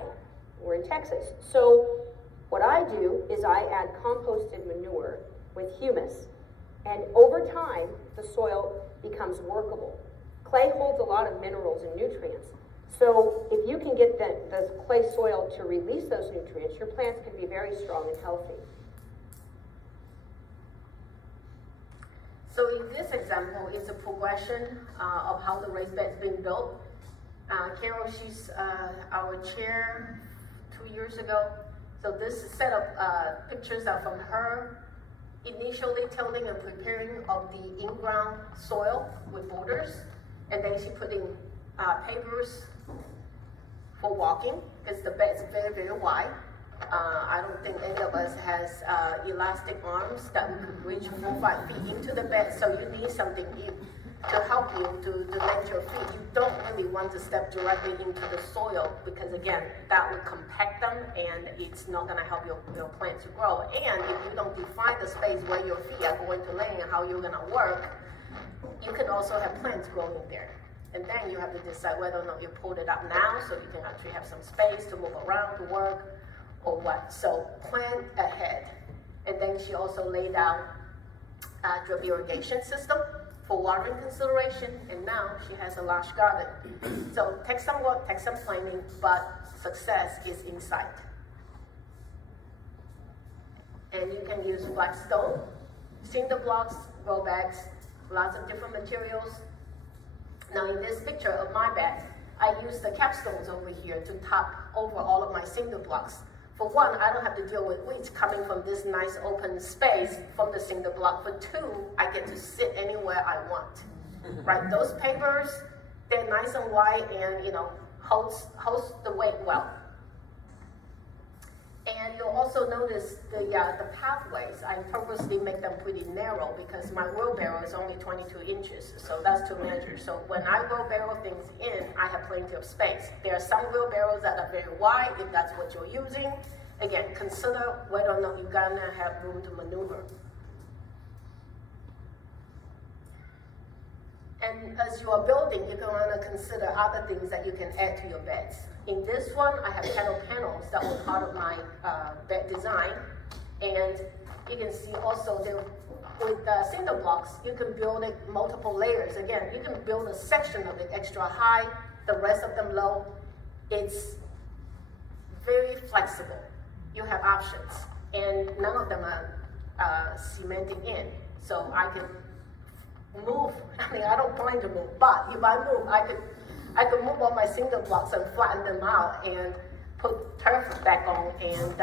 We're in Texas. So what I do is I add composted manure with humus. And over time, the soil becomes workable. Clay holds a lot of minerals and nutrients. So if you can get the clay soil to release those nutrients, your plants can be very strong and healthy. So in this example is a progression of how the raised bed is being built. Carol, she's our chair 2 years ago. So this set of pictures are from her initially tilling and preparing of the in-ground soil with boulders. And then she put in pavers for walking because the bed's very, very wide. I don't think any of us has elastic arms that we could reach 4 or 5 feet into the bed. So you need something to help you to land your feet. You don't really want to step directly into the soil because again, that would compact them and it's not gonna help your plants to grow. And if you don't define the space where your feet are going to land and how you're gonna work, you can also have plants growing there. And then you have to decide whether or not you pulled it up now so you can actually have some space to move around to work or what. So plan ahead. And then she also laid out a drip irrigation system for watering consideration, and now she has a large garden. So takes some work, takes some planning, but success is in sight. And you can use black stone, cinder blocks, grow bags, lots of different materials. Now in this picture of my bag, I use the capstones over here to top over all of my cinder blocks. For one, I don't have to deal with weeds coming from this nice open space from the cinder block. For two, I get to sit anywhere I want. Right? Those pavers, they're nice and wide and holds the weight well. And you'll also notice the pathways. I purposely make them pretty narrow because my wheelbarrow is only 22 inches, so that's to measure. So when I wheelbarrow things in, I have plenty of space. There are some wheelbarrows that are very wide, if that's what you're using. Again, consider whether or not you're gonna have room to maneuver. And as you are building, you're going to consider other things that you can add to your beds. In this one, I have kettle panels that were part of my bed design. And you can see also there, with cinder blocks, you can build it multiple layers. Again, you can build a section of it extra high, the rest of them low. It's very flexible. You have options. And none of them are cemented in. So I can move. I mean, I don't plan to move, but if I move, I could move all my cinder blocks and flatten them out and put turf back on, and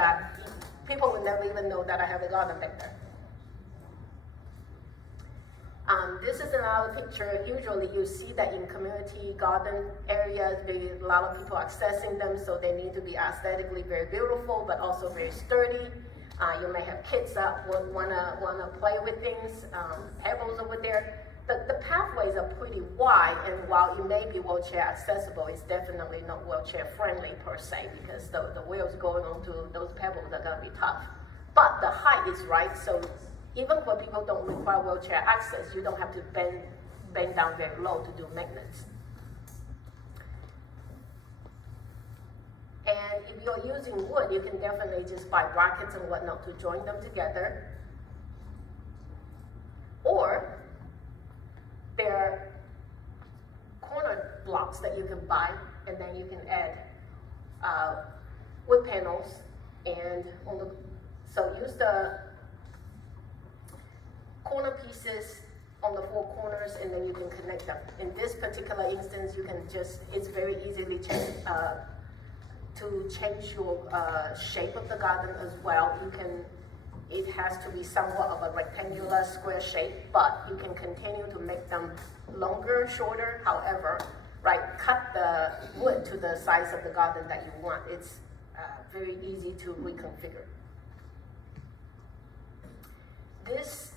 people would never even know that I have a garden back there. This is another picture. Usually you see that in community garden areas, a lot of people accessing them, so they need to be aesthetically very beautiful, but also very sturdy. You may have kids that would wanna play with things, pebbles over there. The pathways are pretty wide, and while it may be wheelchair accessible, it's definitely not wheelchair friendly per se, because the wheels going onto those pebbles are gonna be tough. But the height is right, so even when people don't require wheelchair access, you don't have to bend down very low to do maintenance. And if you're using wood, you can definitely just buy brackets and whatnot to join them together. Or there are corner blocks that you can buy, and then you can add wood panels, and so use the corner pieces on the 4 corners, and then you can connect them. In this particular instance, you can it's very easily to change your shape of the garden as well. It has to be somewhat of a rectangular square shape, but you can continue to make them longer, shorter, however, right? Cut the wood to the size of the garden that you want. It's very easy to reconfigure. This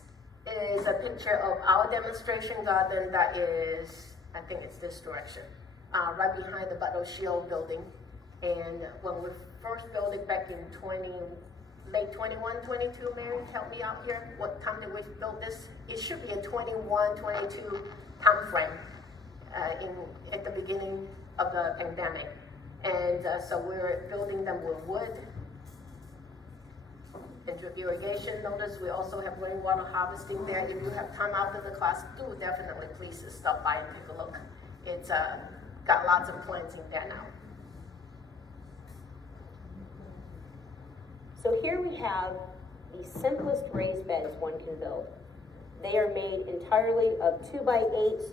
is a picture of our demonstration garden that is, I think it's this direction, right behind the Butler Shield building. And when we first built it back in late 21, 22, Mary, help me out here. What time did we build this? It should be a 21, 22 time frame at the beginning of the pandemic. And so we're building them with wood and drip irrigation. Notice we also have rainwater harvesting there. If you have time after the class, do definitely please stop by and take a look. It's got lots of plants in there now. So here we have the simplest raised beds one can build. They are made entirely of 2x8s.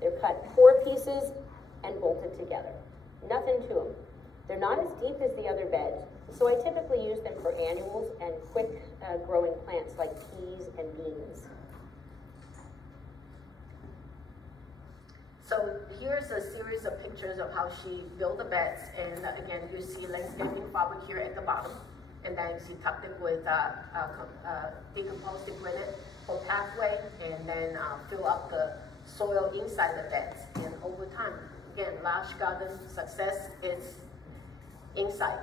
They're cut 4 pieces and bolted together. Nothing to them. They're not as deep as the other beds, so I typically use them for annuals and quick growing plants like peas and beans. So here's a series of pictures of how she built the beds, and again, you see landscaping fabric here at the bottom, and then you see tucked it with decomposed granite for pathway, and then fill up the soil inside the beds. And over time, again, Lush Garden success is inside.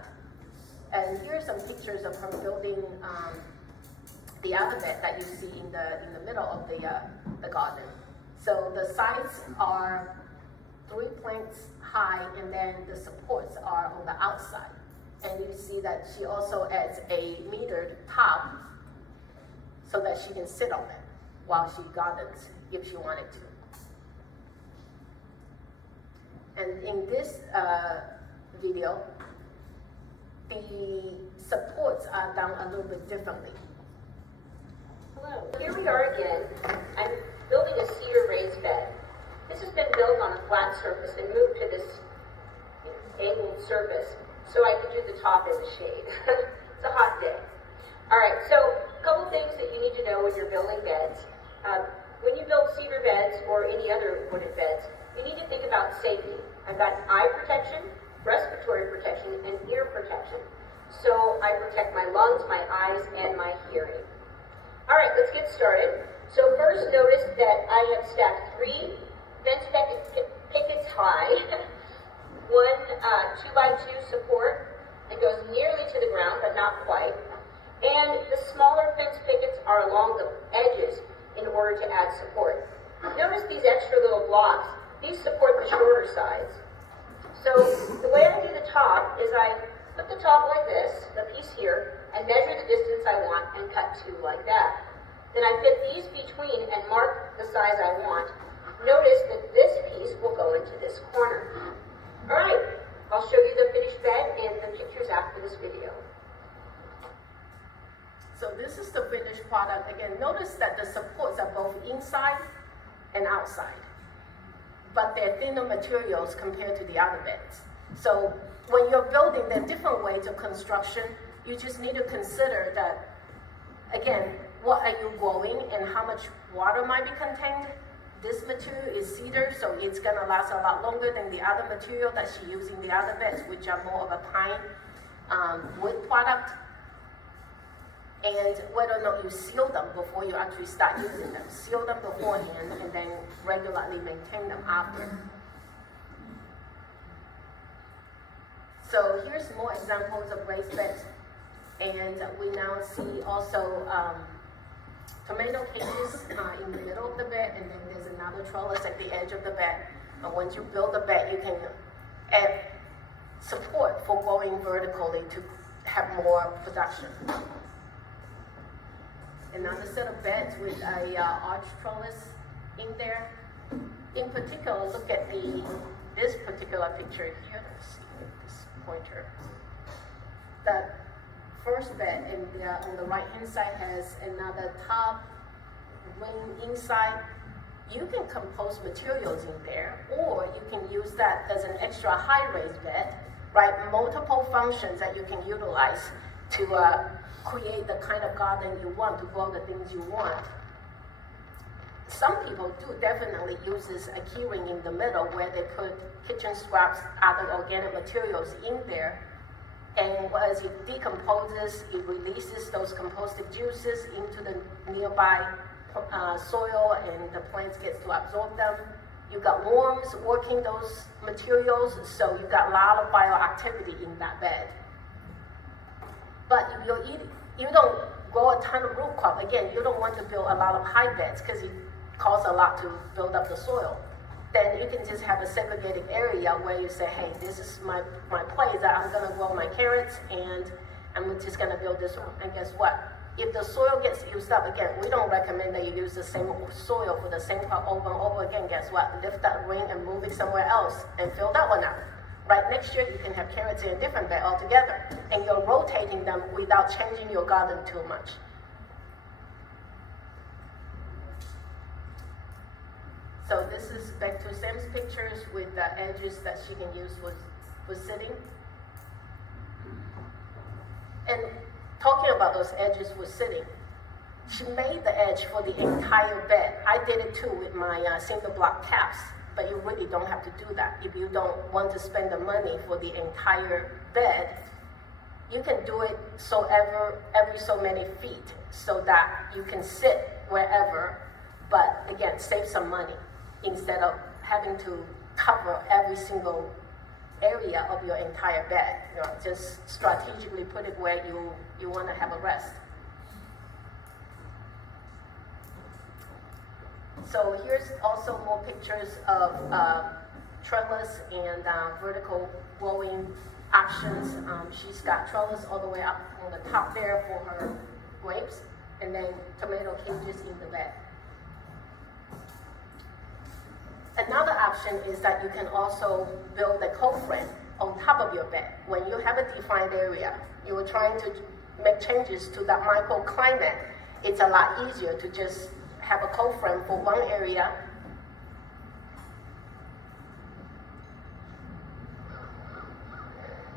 And here are some pictures of her building the other bed that you see in the middle of the garden. So the sides are 3 planks high, and then the supports are on the outside. And you see that she also adds a metered top so that she can sit on it while she gardens if she wanted to. And in this video, the supports are done a little bit differently. Hello. Here we are again. I'm building a cedar raised bed. This has been built on a flat surface and moved to this angled surface so I could do the top in the shade. It's a hot day. All right, so a couple things that you need to know when you're building beds. When you build cedar beds or any other wooded beds, you need to think about safety. I've got eye protection, respiratory protection, and ear protection. So I protect my lungs, my eyes, and my hearing. All right, let's get started. So first, notice that I have stacked 3 fence pickets high, 1 2x2 support that goes nearly to the ground, but not quite. And the smaller fence pickets are along the edges in order to add support. Notice these extra little blocks. These support the shorter sides. So the way I do the top is I put the top like this, the piece here, and measure the distance I want and cut 2 like that. Then I fit these between and mark the size I want. Notice that this piece will go into this corner. All right, I'll show you the finished bed and the pictures after this video. So this is the finished product. Again, notice that the supports are both inside and outside, but they're thinner materials compared to the other beds. So when you're building, there are different ways of construction. You just need to consider that, again, what are you growing and how much water might be contained. This material is cedar, so it's gonna last a lot longer than the other material that she used in the other beds, which are more of a pine wood product. And whether or not you seal them before you actually start using them. Seal them beforehand and then regularly maintain them after. So here's more examples of raised beds. And we now see also tomato cages in the middle of the bed, and then there's another trellis at the edge of the bed. And once you build the bed, you can add support for growing vertically to have more production. Another set of beds with a arch trellis in there. In particular, look at this particular picture here. Let's see this pointer. That first bed on the right hand side has another top ring inside. You can compose materials in there, or you can use that as an extra high raised bed, right? Multiple functions that you can utilize to create the kind of garden you want, to grow the things you want. Some people do definitely use this a key ring in the middle where they put kitchen scraps, other organic materials in there And as it decomposes, it releases those composted juices into the nearby soil, and the plants get to absorb them. You've got worms working those materials, so you've got a lot of bioactivity in that bed. But you don't grow a ton of root crop. Again, you don't want to build a lot of high beds because it costs a lot to build up the soil. Then you can just have a segregated area where you say, hey, this is my place that I'm gonna grow my carrots, and I'm just gonna build this one. And guess what? If the soil gets used up, again, we don't recommend that you use the same soil for the same crop over and over again. Guess what? Lift that ring and move it somewhere else and fill that one out. Right, next year you can have carrots in a different bed altogether, and you're rotating them without changing your garden too much. So this is back to Sam's pictures with the edges that she can use for sitting. And talking about those edges for sitting, she made the edge for the entire bed. I did it too with my cinder block caps, but you really don't have to do that. If you don't want to spend the money for the entire bed, you can do it every so many feet so that you can sit wherever, but again, save some money instead of having to cover every single area of your entire bed. You know, just strategically put it where you want to have a rest. So here's also more pictures of trellis and vertical growing options. She's got trellis all the way up on the top there for her grapes, and then tomato cages in the bed. Another option is that you can also build a cold frame on top of your bed. When you have a defined area, you are trying to make changes to that microclimate, it's a lot easier to just have a cold frame for one area.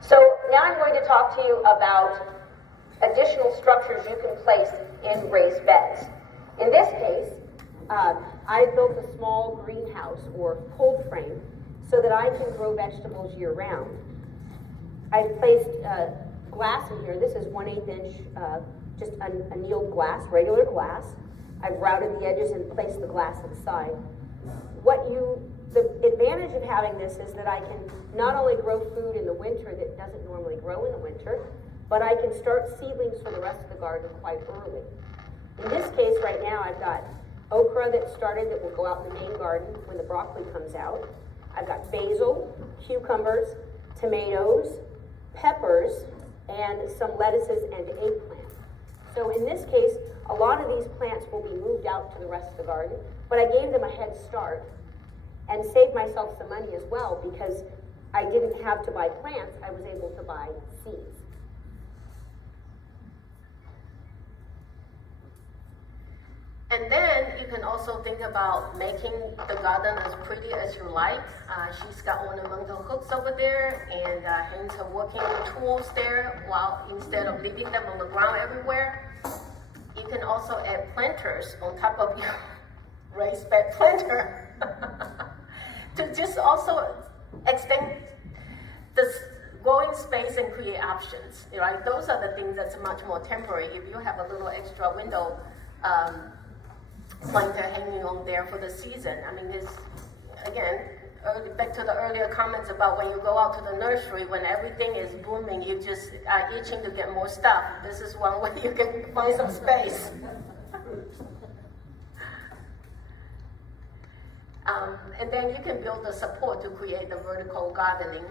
So now I'm going to talk to you about additional structures you can place in raised beds. In this case, I built a small greenhouse or cold frame so that I can grow vegetables year round. I've placed glass in here. This is 1/8 inch, just annealed glass, regular glass. I've routed the edges and placed the glass inside. The advantage of having this is that I can not only grow food in the winter that doesn't normally grow in the winter, but I can start seedlings for the rest of the garden quite early. In this case right now, I've got okra that started that will go out in the main garden when the broccoli comes out. I've got basil, cucumbers, tomatoes, peppers, and some lettuces and eggplant. So in this case, a lot of these plants will be moved out to the rest of the garden, but I gave them a head start and saved myself some money as well because I didn't have to buy plants, I was able to buy seeds. And then you can also think about making the garden as pretty as you like. She's got ornamental hooks over there and hangs her working tools there while instead of leaving them on the ground everywhere. You can also add planters on top of your raised bed planter to just also extend this growing space and create options. Right? Those are the things that's much more temporary. If you have a little extra window planter hanging on there for the season. I mean, this, again, back to the earlier comments about when you go out to the nursery, when everything is blooming, you just are itching to get more stuff. This is one way you can find some space. And then you can build the support to create the vertical gardening.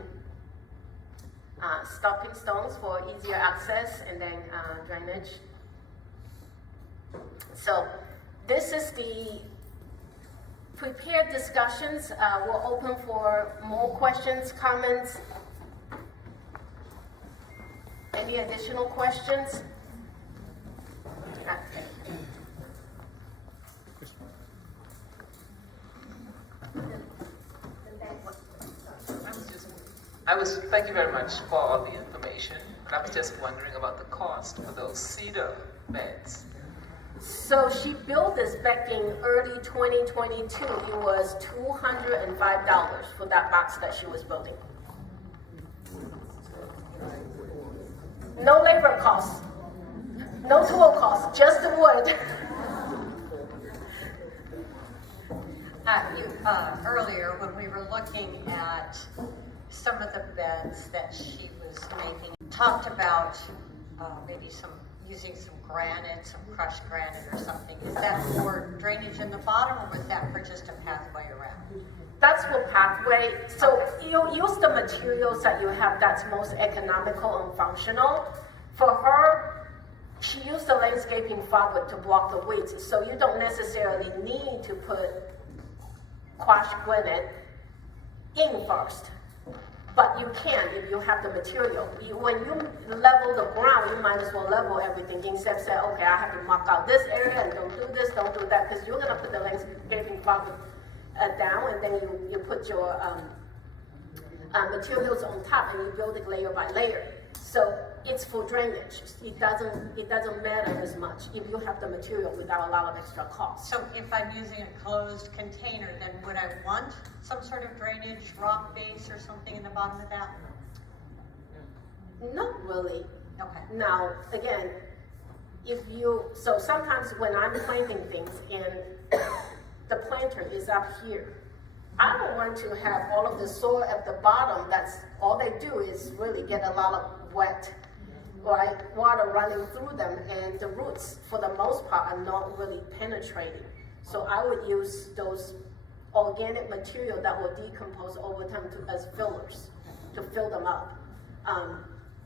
Stepping stones for easier access, and then drainage. So this is the prepared discussions. We're open for more questions, comments. Any additional questions? Thank you very much for all the information. I was just wondering about the cost for those cedar beds. So she built this back in early 2022. It was $205 for that box that she was building. No labor costs, no tool costs, just the wood. Earlier, when we were looking at some of the beds that she was making, talked about maybe using some granite, some crushed granite or something. Is that for drainage in the bottom, or was that for just a pathway around? That's for pathway. So you use the materials that you have that's most economical and functional. For her, she used the landscaping fabric to block the weeds, so you don't necessarily need to put crushed granite in first. But you can if you have the material. When you level the ground, you might as well level everything instead of say, okay, I have to mark out this area and don't do this, don't do that, because you're gonna put the landscaping fabric down, and then you put your materials on top, and you build it layer by layer. So it's for drainage. It doesn't matter as much if you have the material without a lot of extra cost. So if I'm using a closed container, then would I want some sort of drainage rock base or something in the bottom of that? Not really. Okay. Now, again, so sometimes when I'm planting things and the planter is up here, I don't want to have all of the soil at the bottom. That's all they do is really get a lot of wet, right, water running through them, and the roots, for the most part, are not really penetrating. So I would use those organic material that will decompose over time as fillers to fill them up.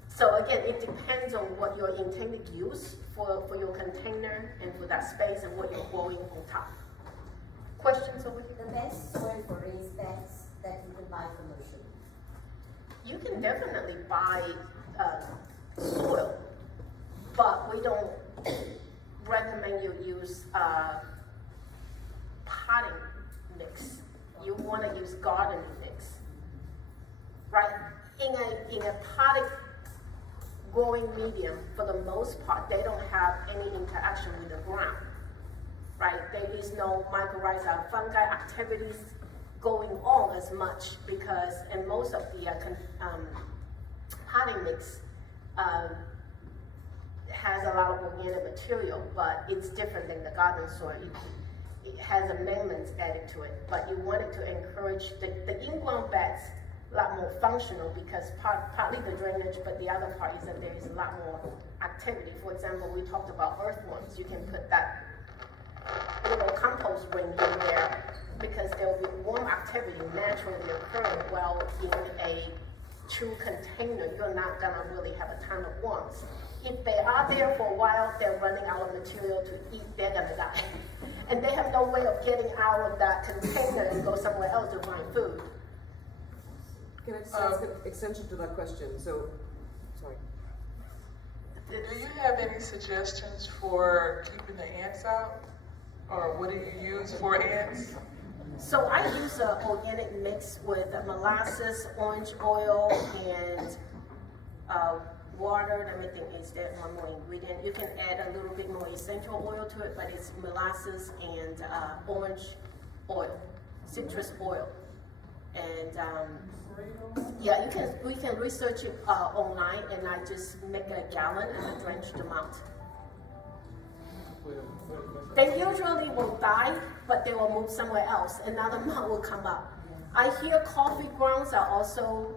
So again, it depends on what your intended use for your container and for that space and what you're growing on top. Questions over here? The best soil for raised beds that you can buy from the city. You can definitely buy soil, but we don't recommend you use potting mix. You want to use gardening mix, right? In a potted growing medium, for the most part, they don't have any interaction with the ground, right? There is no mycorrhizal fungi activities going on as much because, and most of the potting mix has a lot of organic material, but it's different than the garden soil. It has amendments added to it, but you want it to encourage the in-ground beds a lot more functional because partly the drainage, but the other part is that there is a lot more activity. For example, we talked about earthworms. You can put that little compost ring in there because there will be worm activity naturally occurring. Well, in a true container, you're not gonna really have a ton of worms. If they are there for a while, they're running out of material to eat, they're gonna die. And they have no way of getting out of that container and go somewhere else to find food. Can I just ask an extension to that question? So, sorry. Do you have any suggestions for keeping the ants out? Or what do you use for ants? So I use an organic mix with molasses, orange oil, and water. Let me think, is there one more ingredient? You can add a little bit more essential oil to it, but it's molasses and orange oil, citrus oil. And yeah, we can research it online, and I just make a gallon and I drench them out. They usually will die, but they will move somewhere else. Another mound will come up. I hear coffee grounds are also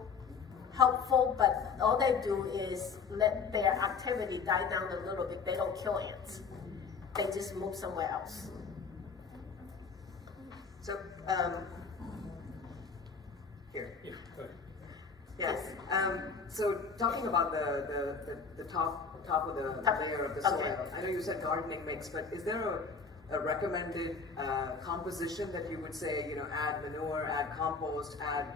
helpful, but all they do is let their activity die down a little bit. They don't kill ants. They just move somewhere else. So, here. Yeah, good. Yes. So talking about the top of the layer of the soil, Okay. I know you said gardening mix, but is there a recommended composition that you would say, add manure, add compost, add,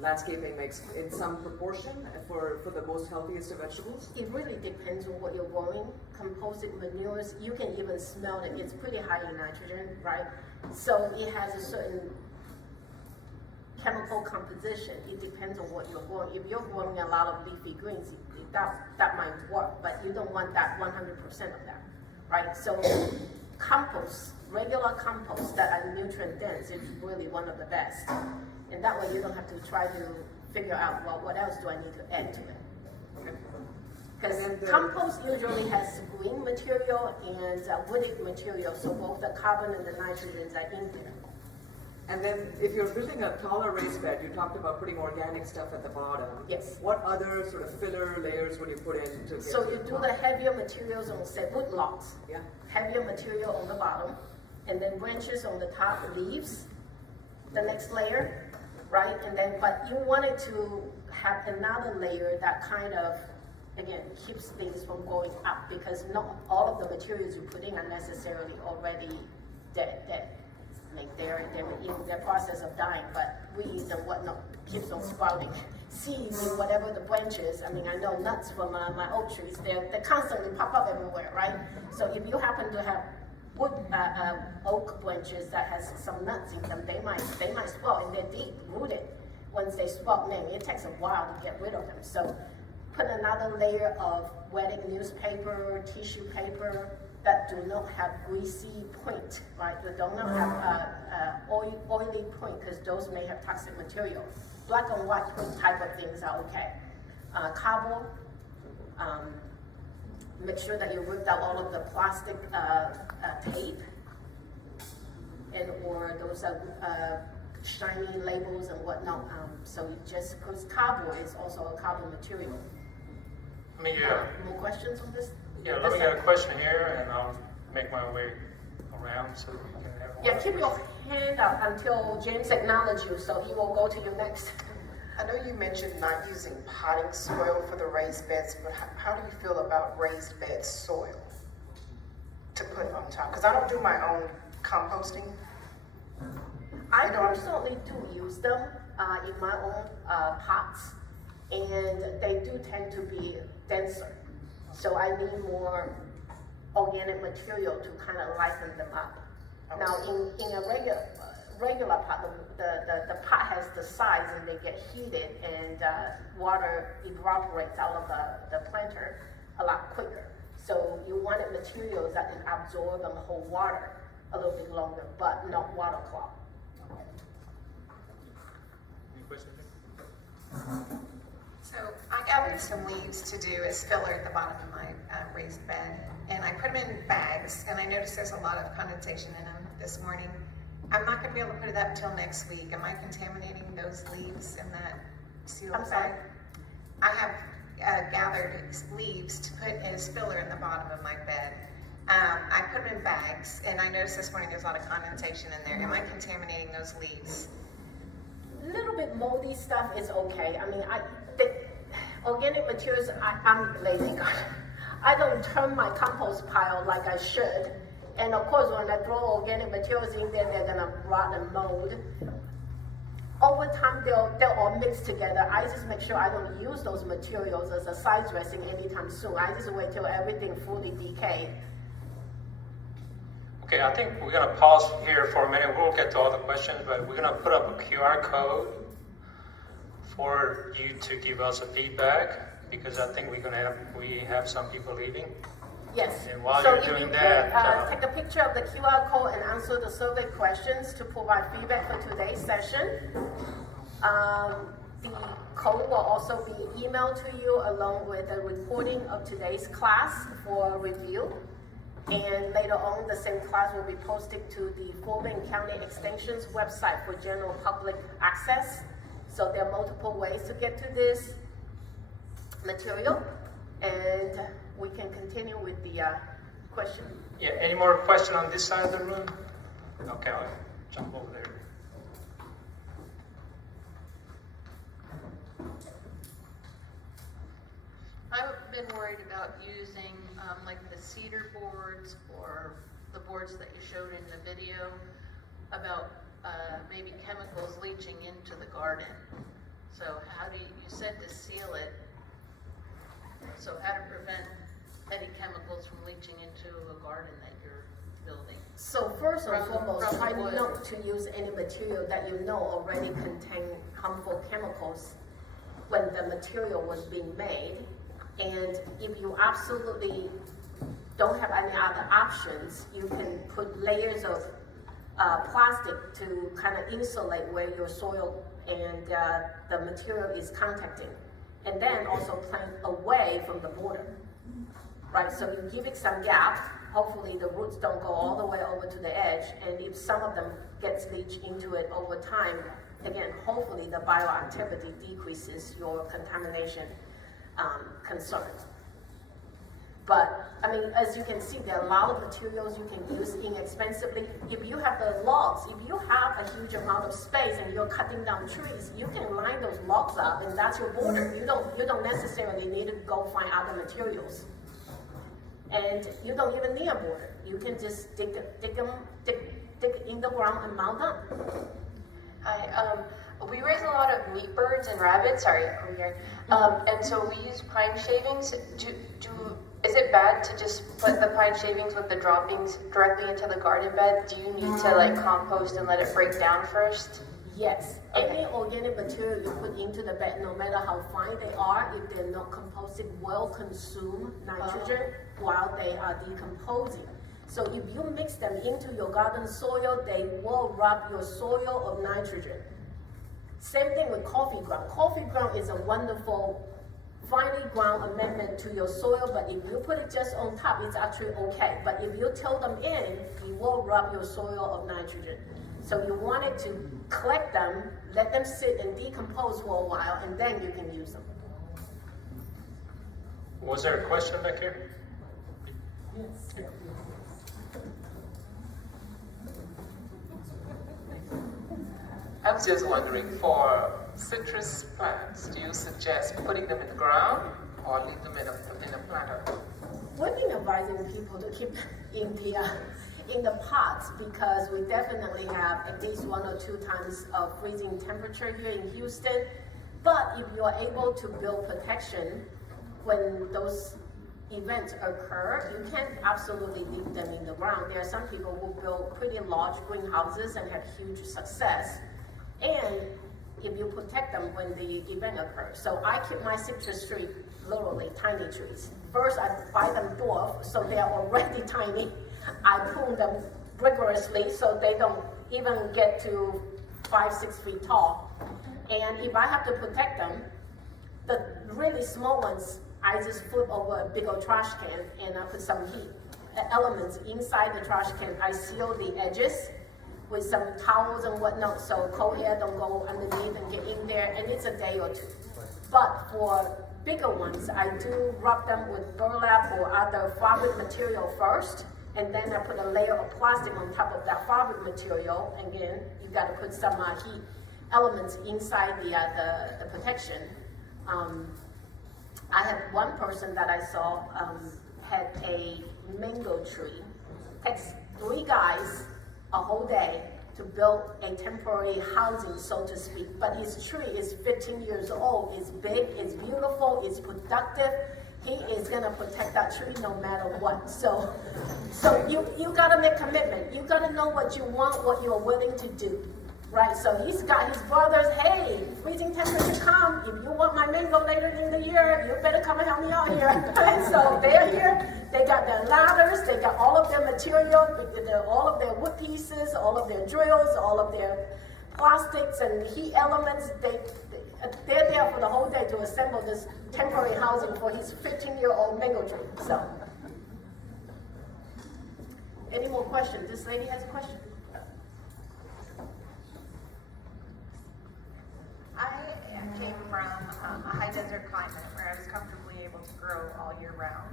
landscaping mix in some proportion for the most healthiest of vegetables? It really depends on what you're growing. Composite manures, you can even smell it. It's pretty high in nitrogen, right? So it has a certain chemical composition. It depends on what you're growing. If you're growing a lot of leafy greens, that might work, but you don't want that 100% of that, right? So compost, regular compost that are nutrient dense is really one of the best. And that way you don't have to try to figure out, well, what else do I need to add to it? Okay. Because And then the- compost usually has green material and wooded material, so both the carbon and the nitrogens are in there. And then if you're building a taller raised bed, you talked about putting organic stuff at the bottom. Yes. What other sort of filler layers would you put in to get So to you the do top? the heavier materials on, say, wood logs. Yeah. Heavier material on the bottom, and then branches on the top, leaves, the next layer, right? And then, but you wanted to have another layer that kind of, again, keeps things from going up, because not all of the materials you put in are necessarily already dead. Like they're in their process of dying, but weeds and whatnot keeps on sprouting. Seeds and whatever the branches, I mean, I know nuts from my oak trees, they constantly pop up everywhere, right? So if you happen to have wood, oak branches that has some nuts in them, they might sprout, and they're deep rooted. Once they sprout, man, it takes a while to get rid of them. So put another layer of wetted newspaper, tissue paper, that do not have greasy point, right? That do not have oily point, because those may have toxic material. Black and white point type of things are okay. Cardboard, make sure that you ripped out all of the plastic tape and or those shiny labels and whatnot. So you just, because cardboard is also a carbon material. Let me, More questions on this? yeah, let me get a question here, and I'll make my way around so we can have. Yeah, keep your hand up until James acknowledges you, so he will go to you next. I know you mentioned not using potting soil for the raised beds, but how do you feel about raised bed soil to put on top? Because I don't do my own composting. I personally do use them in my own pots, and they do tend to be denser. So I need more organic material to kind of lighten them up. Now, in a regular pot, the pot has the size, and they get heated, and water evaporates out of the planter a lot quicker. So you wanted materials that can absorb and hold water a little bit longer, but not water clog. Any questions? So I gathered some leaves to do as filler at the bottom of my raised bed, and I put them in bags, and I noticed there's a lot of condensation in them this morning. I'm not going to be able to put it up until next week. Am I contaminating those leaves in that sealed I'm sorry? bag? I have gathered leaves to put as filler in the bottom of my bed. I put them in bags, and I noticed this morning there's a lot of condensation in there. Am I contaminating those leaves? A little bit moldy stuff is okay. I mean, the organic materials, I'm lazy gardener. I don't turn my compost pile like I should. And of course, when I throw organic materials in there, they're gonna rot and mold. Over time, they'll all mix together. I just make sure I don't use those materials as a side dressing anytime soon. I just wait till everything fully decay. Okay, I think we're gonna pause here for a minute. We'll get to all the questions, but we're gonna put up a QR code for you to give us a feedback, because I think we have some people leaving. Yes. And while So you're if doing you that, could, take a picture of the QR code and answer the survey questions to provide feedback for today's session. The code will also be emailed to you along with a recording of today's class for review. And later on, the same class will be posted to the Fort Bend County Extension's website for general public access. So there are multiple ways to get to this material, and we can continue with the question. yeah, any more question on this side of the room? Okay, I'll jump over there. I've been worried about using like the cedar boards or the boards that you showed in the video about maybe chemicals leaching into the garden. So how do you said to seal it, so how to prevent any chemicals from leaching into a garden that you're building? So first and foremost, from try wood. not to use any material that you know already contain harmful chemicals when the material was being made. And if you absolutely don't have any other options, you can put layers of plastic to kind of insulate where your soil and the material is contacting. and then also plant away from the border, right? So you give it some gap. Hopefully the roots don't go all the way over to the edge, and if some of them gets leached into it over time, again, hopefully the bioactivity decreases your contamination concerns. But, I mean, as you can see, there are a lot of materials you can use inexpensively. If you have the logs, if you have a huge amount of space and you're cutting down trees, you can line those logs up, and that's your border. You don't necessarily need to go find other materials. And you don't even need a border. You can just dig in the ground and mount them. Hi, we raise a lot of meat birds and rabbits, over here. And so we use pine shavings. Is it bad to just put the pine shavings with the droppings directly into the garden bed? Do you need to like compost and let it break down first? Yes. Okay. Any organic material you put into the bed, no matter how fine they are, if they're not composted, will consume nitrogen while they are decomposing. So if you mix them into your garden soil, they will rob your soil of nitrogen. Same thing with coffee ground. Coffee ground is a wonderful, finely ground amendment to your soil, but if you put it just on top, it's actually okay. But if you till them in, it will rob your soil of nitrogen. So you want it to collect them, let them sit and decompose for a while, and then you can use them. Was there a question back here? Yes. I was just wondering, for citrus plants, do you suggest putting them in the ground or leave them in a planter? We've been advising people to keep in the pots because we definitely have at least 1 or 2 times of freezing temperature here in Houston. But if you are able to build protection when those events occur, you can absolutely leave them in the ground. There are some people who build pretty large greenhouses and have huge success. And if you protect them when the event occurs. So I keep my citrus tree literally tiny trees. First, I buy them dwarf, so they are already tiny. I prune them rigorously so they don't even get to 5-6 feet tall. And if I have to protect them, the really small ones, I just flip over a big old trash can and I put some heat elements inside the trash can. I seal the edges with some towels and whatnot so cold air don't go underneath and get in there, and it's a day or 2. But for bigger ones, I do rub them with burlap or other fabric material first, and then I put a layer of plastic on top of that fabric material. Again, you got to put some heat elements inside the protection. I had one person that I saw had a mango tree. Takes 3 guys a whole day to build a temporary housing, so to speak. But his tree is 15 years old. It's big, it's beautiful, it's productive. He is gonna protect that tree no matter what. So you gotta make commitment. You gotta know what you want, what you're willing to do. Right, so he's got his brothers, hey, freezing temperature come. If you want my mango later in the year, you better come and help me out here. And so they're here, they got their ladders, they got all of their material, all of their wood pieces, all of their drills, all of their plastics and heat elements. They're there for the whole day to assemble this temporary housing for his 15-year-old mango tree. So, any more questions? This lady has a question. I came from a high desert climate where I was comfortably able to grow all year round.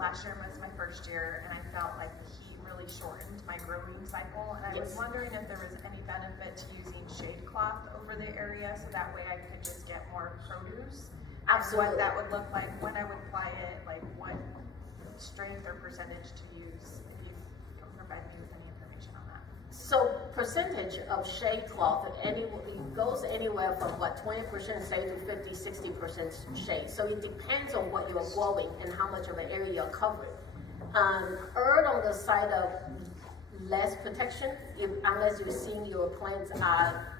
Last year was my first year, and I felt like the heat really shortened my growing cycle. And I was wondering if there was any benefit to using shade cloth over the area so that way I could just get more produce. Absolutely. What that would look like when I would apply it, like what strength or percentage to use, if you can provide me with any information on that. So percentage of shade cloth, it goes anywhere from 20% shade to 50-60% shade. So it depends on what you're growing and how much of an area you're covering. Err on the side of less protection, unless you're seeing your plants are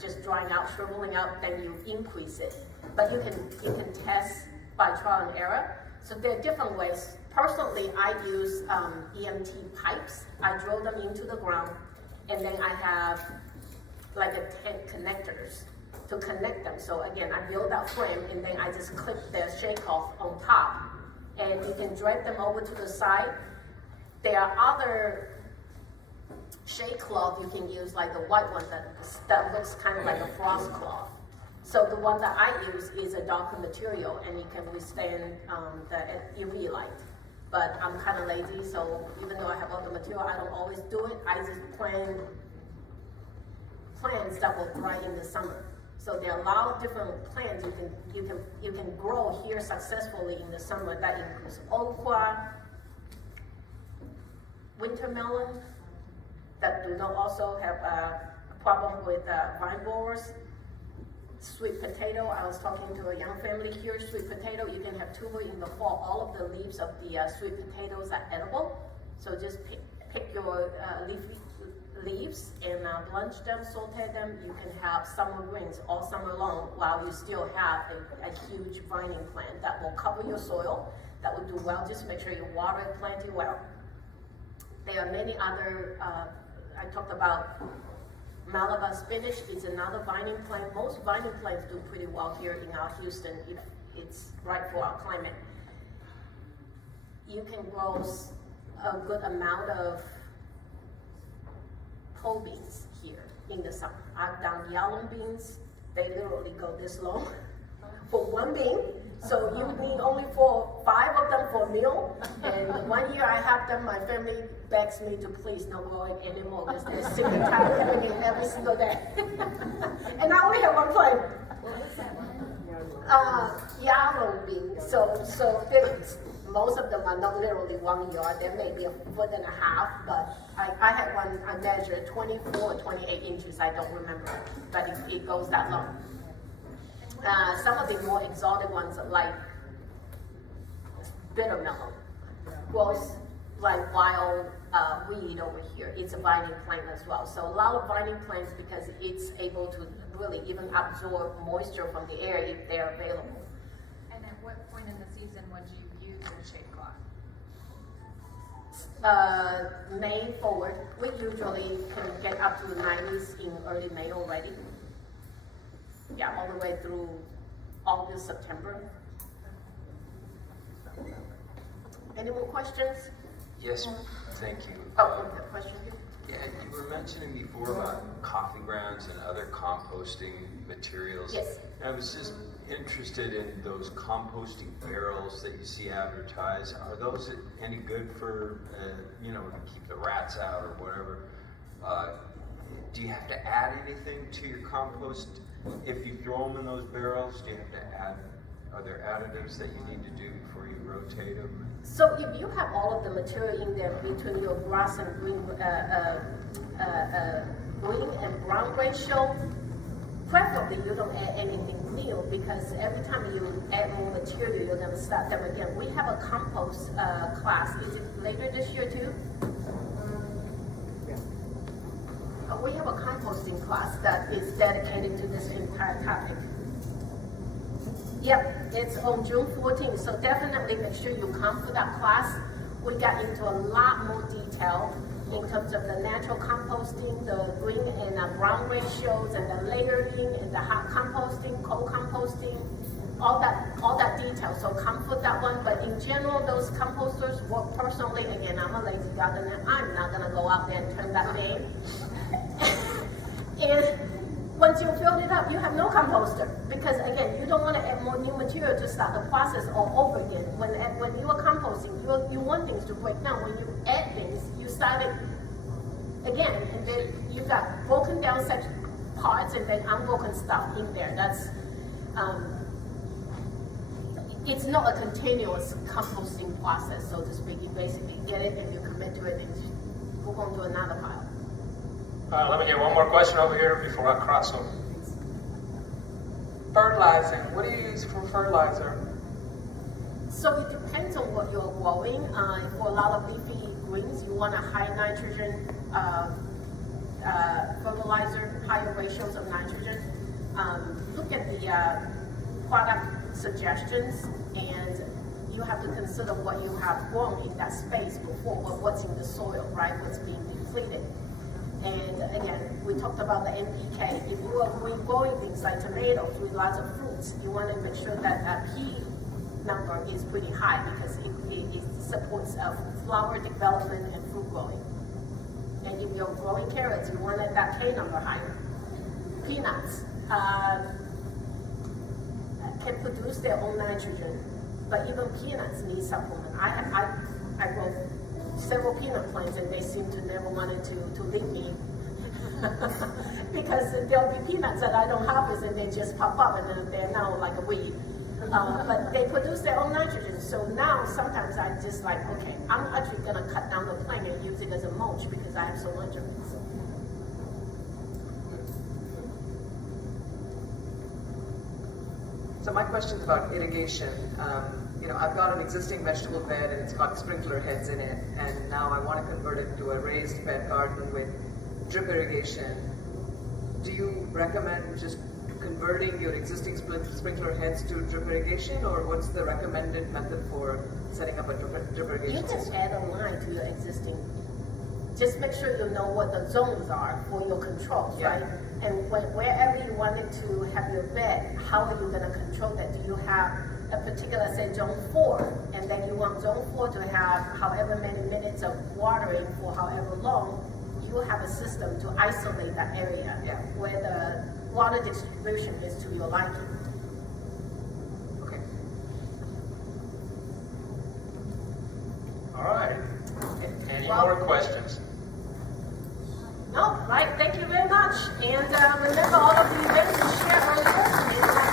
just drying out, shriveling out, then you increase it. But you can test by trial and error. So there are different ways. Personally, I use EMT pipes. I drill them into the ground, and then I have like a 10 connectors to connect them. So again, I build that frame and then I just clip the shade cloth on top, and you can drape them over to the side. There are other shade cloth you can use, like the white one that looks kind of like a frost cloth. So the one that I use is a darker material, and it can withstand the UV light. But I'm kind of lazy, so even though I have all the material, I don't always do it. I just plant plants that will thrive in the summer. So there are a lot of different plants you can grow here successfully in the summer. That includes okra, winter melon, that do not also have a problem with vine borers. Sweet potato, I was talking to a young family here, sweet potato, you can have tuber in the fall. All of the leaves of the sweet potatoes are edible. So just pick your leaves and blanch them, saute them. You can have summer greens all summer long while you still have a huge vining plant that will cover your soil, that will do well. Just make sure you water it plenty well. There are many other, I talked about Malabar spinach is another vining plant. Most vining plants do pretty well here in our Houston if it's right for our climate. You can grow a good amount of pole beans here in the summer. I've done yellow beans. They literally go this long for one bean. So you need only 5 of them for a meal. And 1 year I have them, my family begs me to please don't grow it anymore because they're sick and tired of having it every single day. And I only have one plant. Yarrow bean. So most of them are not literally 1 yard. There may be 1.5 foot, but I had one, I measured 24 or 28 inches. I don't remember, but it goes that long. Some of the more exotic ones like bitter melon grows like wild weed over here. It's a vining plant as well. So a lot of vining plants, because it's able to really even absorb moisture from the air if they're available. And at what point in the season would you use your shade cloth? May forward. We usually can get up to the 90s in early May already. Yeah, all the way through August, September. Any more questions? Yes, thank you. Oh, okay, question here. Yeah, you were mentioning before about coffee grounds and other composting materials. Yes. I was just interested in those composting barrels that you see advertised. Are those any good for, to keep the rats out or whatever? Do you have to add anything to your compost? If you throw them in those barrels, do you have to add, are there additives that you need to do before you rotate them? So if you have all of the material in there between your grass and green and brown ratio, preferably you don't add anything new, because every time you add more material, you're going to start them again. We have a compost class. Is it later this year too? We have a composting class that is dedicated to this entire topic. Yep, it's on June 14th, so definitely make sure you come for that class. We got into a lot more detail in terms of the natural composting, the green and brown ratios, and the layering, and the hot composting, cold composting, all that detail. So come for that one. But in general, those composters work personally. Again, I'm a lazy gardener. I'm not gonna go out there and turn that thing. And once you filled it up, you have no composter, because again, you don't want to add more new material to start the process all over again. When you are composting, you want things to break down. When you add things, you start it again, and then you got broken down parts and then unbroken stuff in there. That's it's not a continuous composting process, so to speak. You basically get it and you commit to it and move on to another pile. Let me get one more question over here before I cross over. Fertilizing. What do you use for fertilizer? So it depends on what you're growing. For a lot of leafy greens, you want a high nitrogen fertilizer, higher ratios of nitrogen. Look at the product suggestions, and you have to consider what you have grown in that space before, what's in the soil, right? What's being depleted. And again, we talked about the NPK. If you are growing things like tomatoes with lots of fruits, you want to make sure that that P number is pretty high because it supports flower development and fruit growing. And if you're growing carrots, you want that K number higher. Peanuts can produce their own nitrogen, but even peanuts need supplement. I grow several peanut plants and they seem to never wanted to leave me because there'll be peanuts that I don't harvest and they just pop up and they're now like a weed. But they produce their own nitrogen. So now sometimes I just like, okay, I'm actually gonna cut down the plant and use it as a mulch because I have so much of it. So. So my question's about irrigation. I've got an existing vegetable bed and it's got sprinkler heads in it, and now I want to convert it to a raised bed garden with drip irrigation. Do you recommend just converting your existing sprinkler heads to drip irrigation, or what's the recommended method for setting up a drip irrigation You can system? add a line to your existing. Just make sure you know what the zones are for your controls, Yeah. right? And wherever you wanted to have your bed, how are you going to control that? Do you have a particular, say, zone 4, and then you want zone 4 to have however many minutes of watering for however long? You have a system to isolate that area where the water distribution is to your liking. Okay. All right. Any Well- more questions? No, right, thank you very much. And remember all of the events we shared earlier.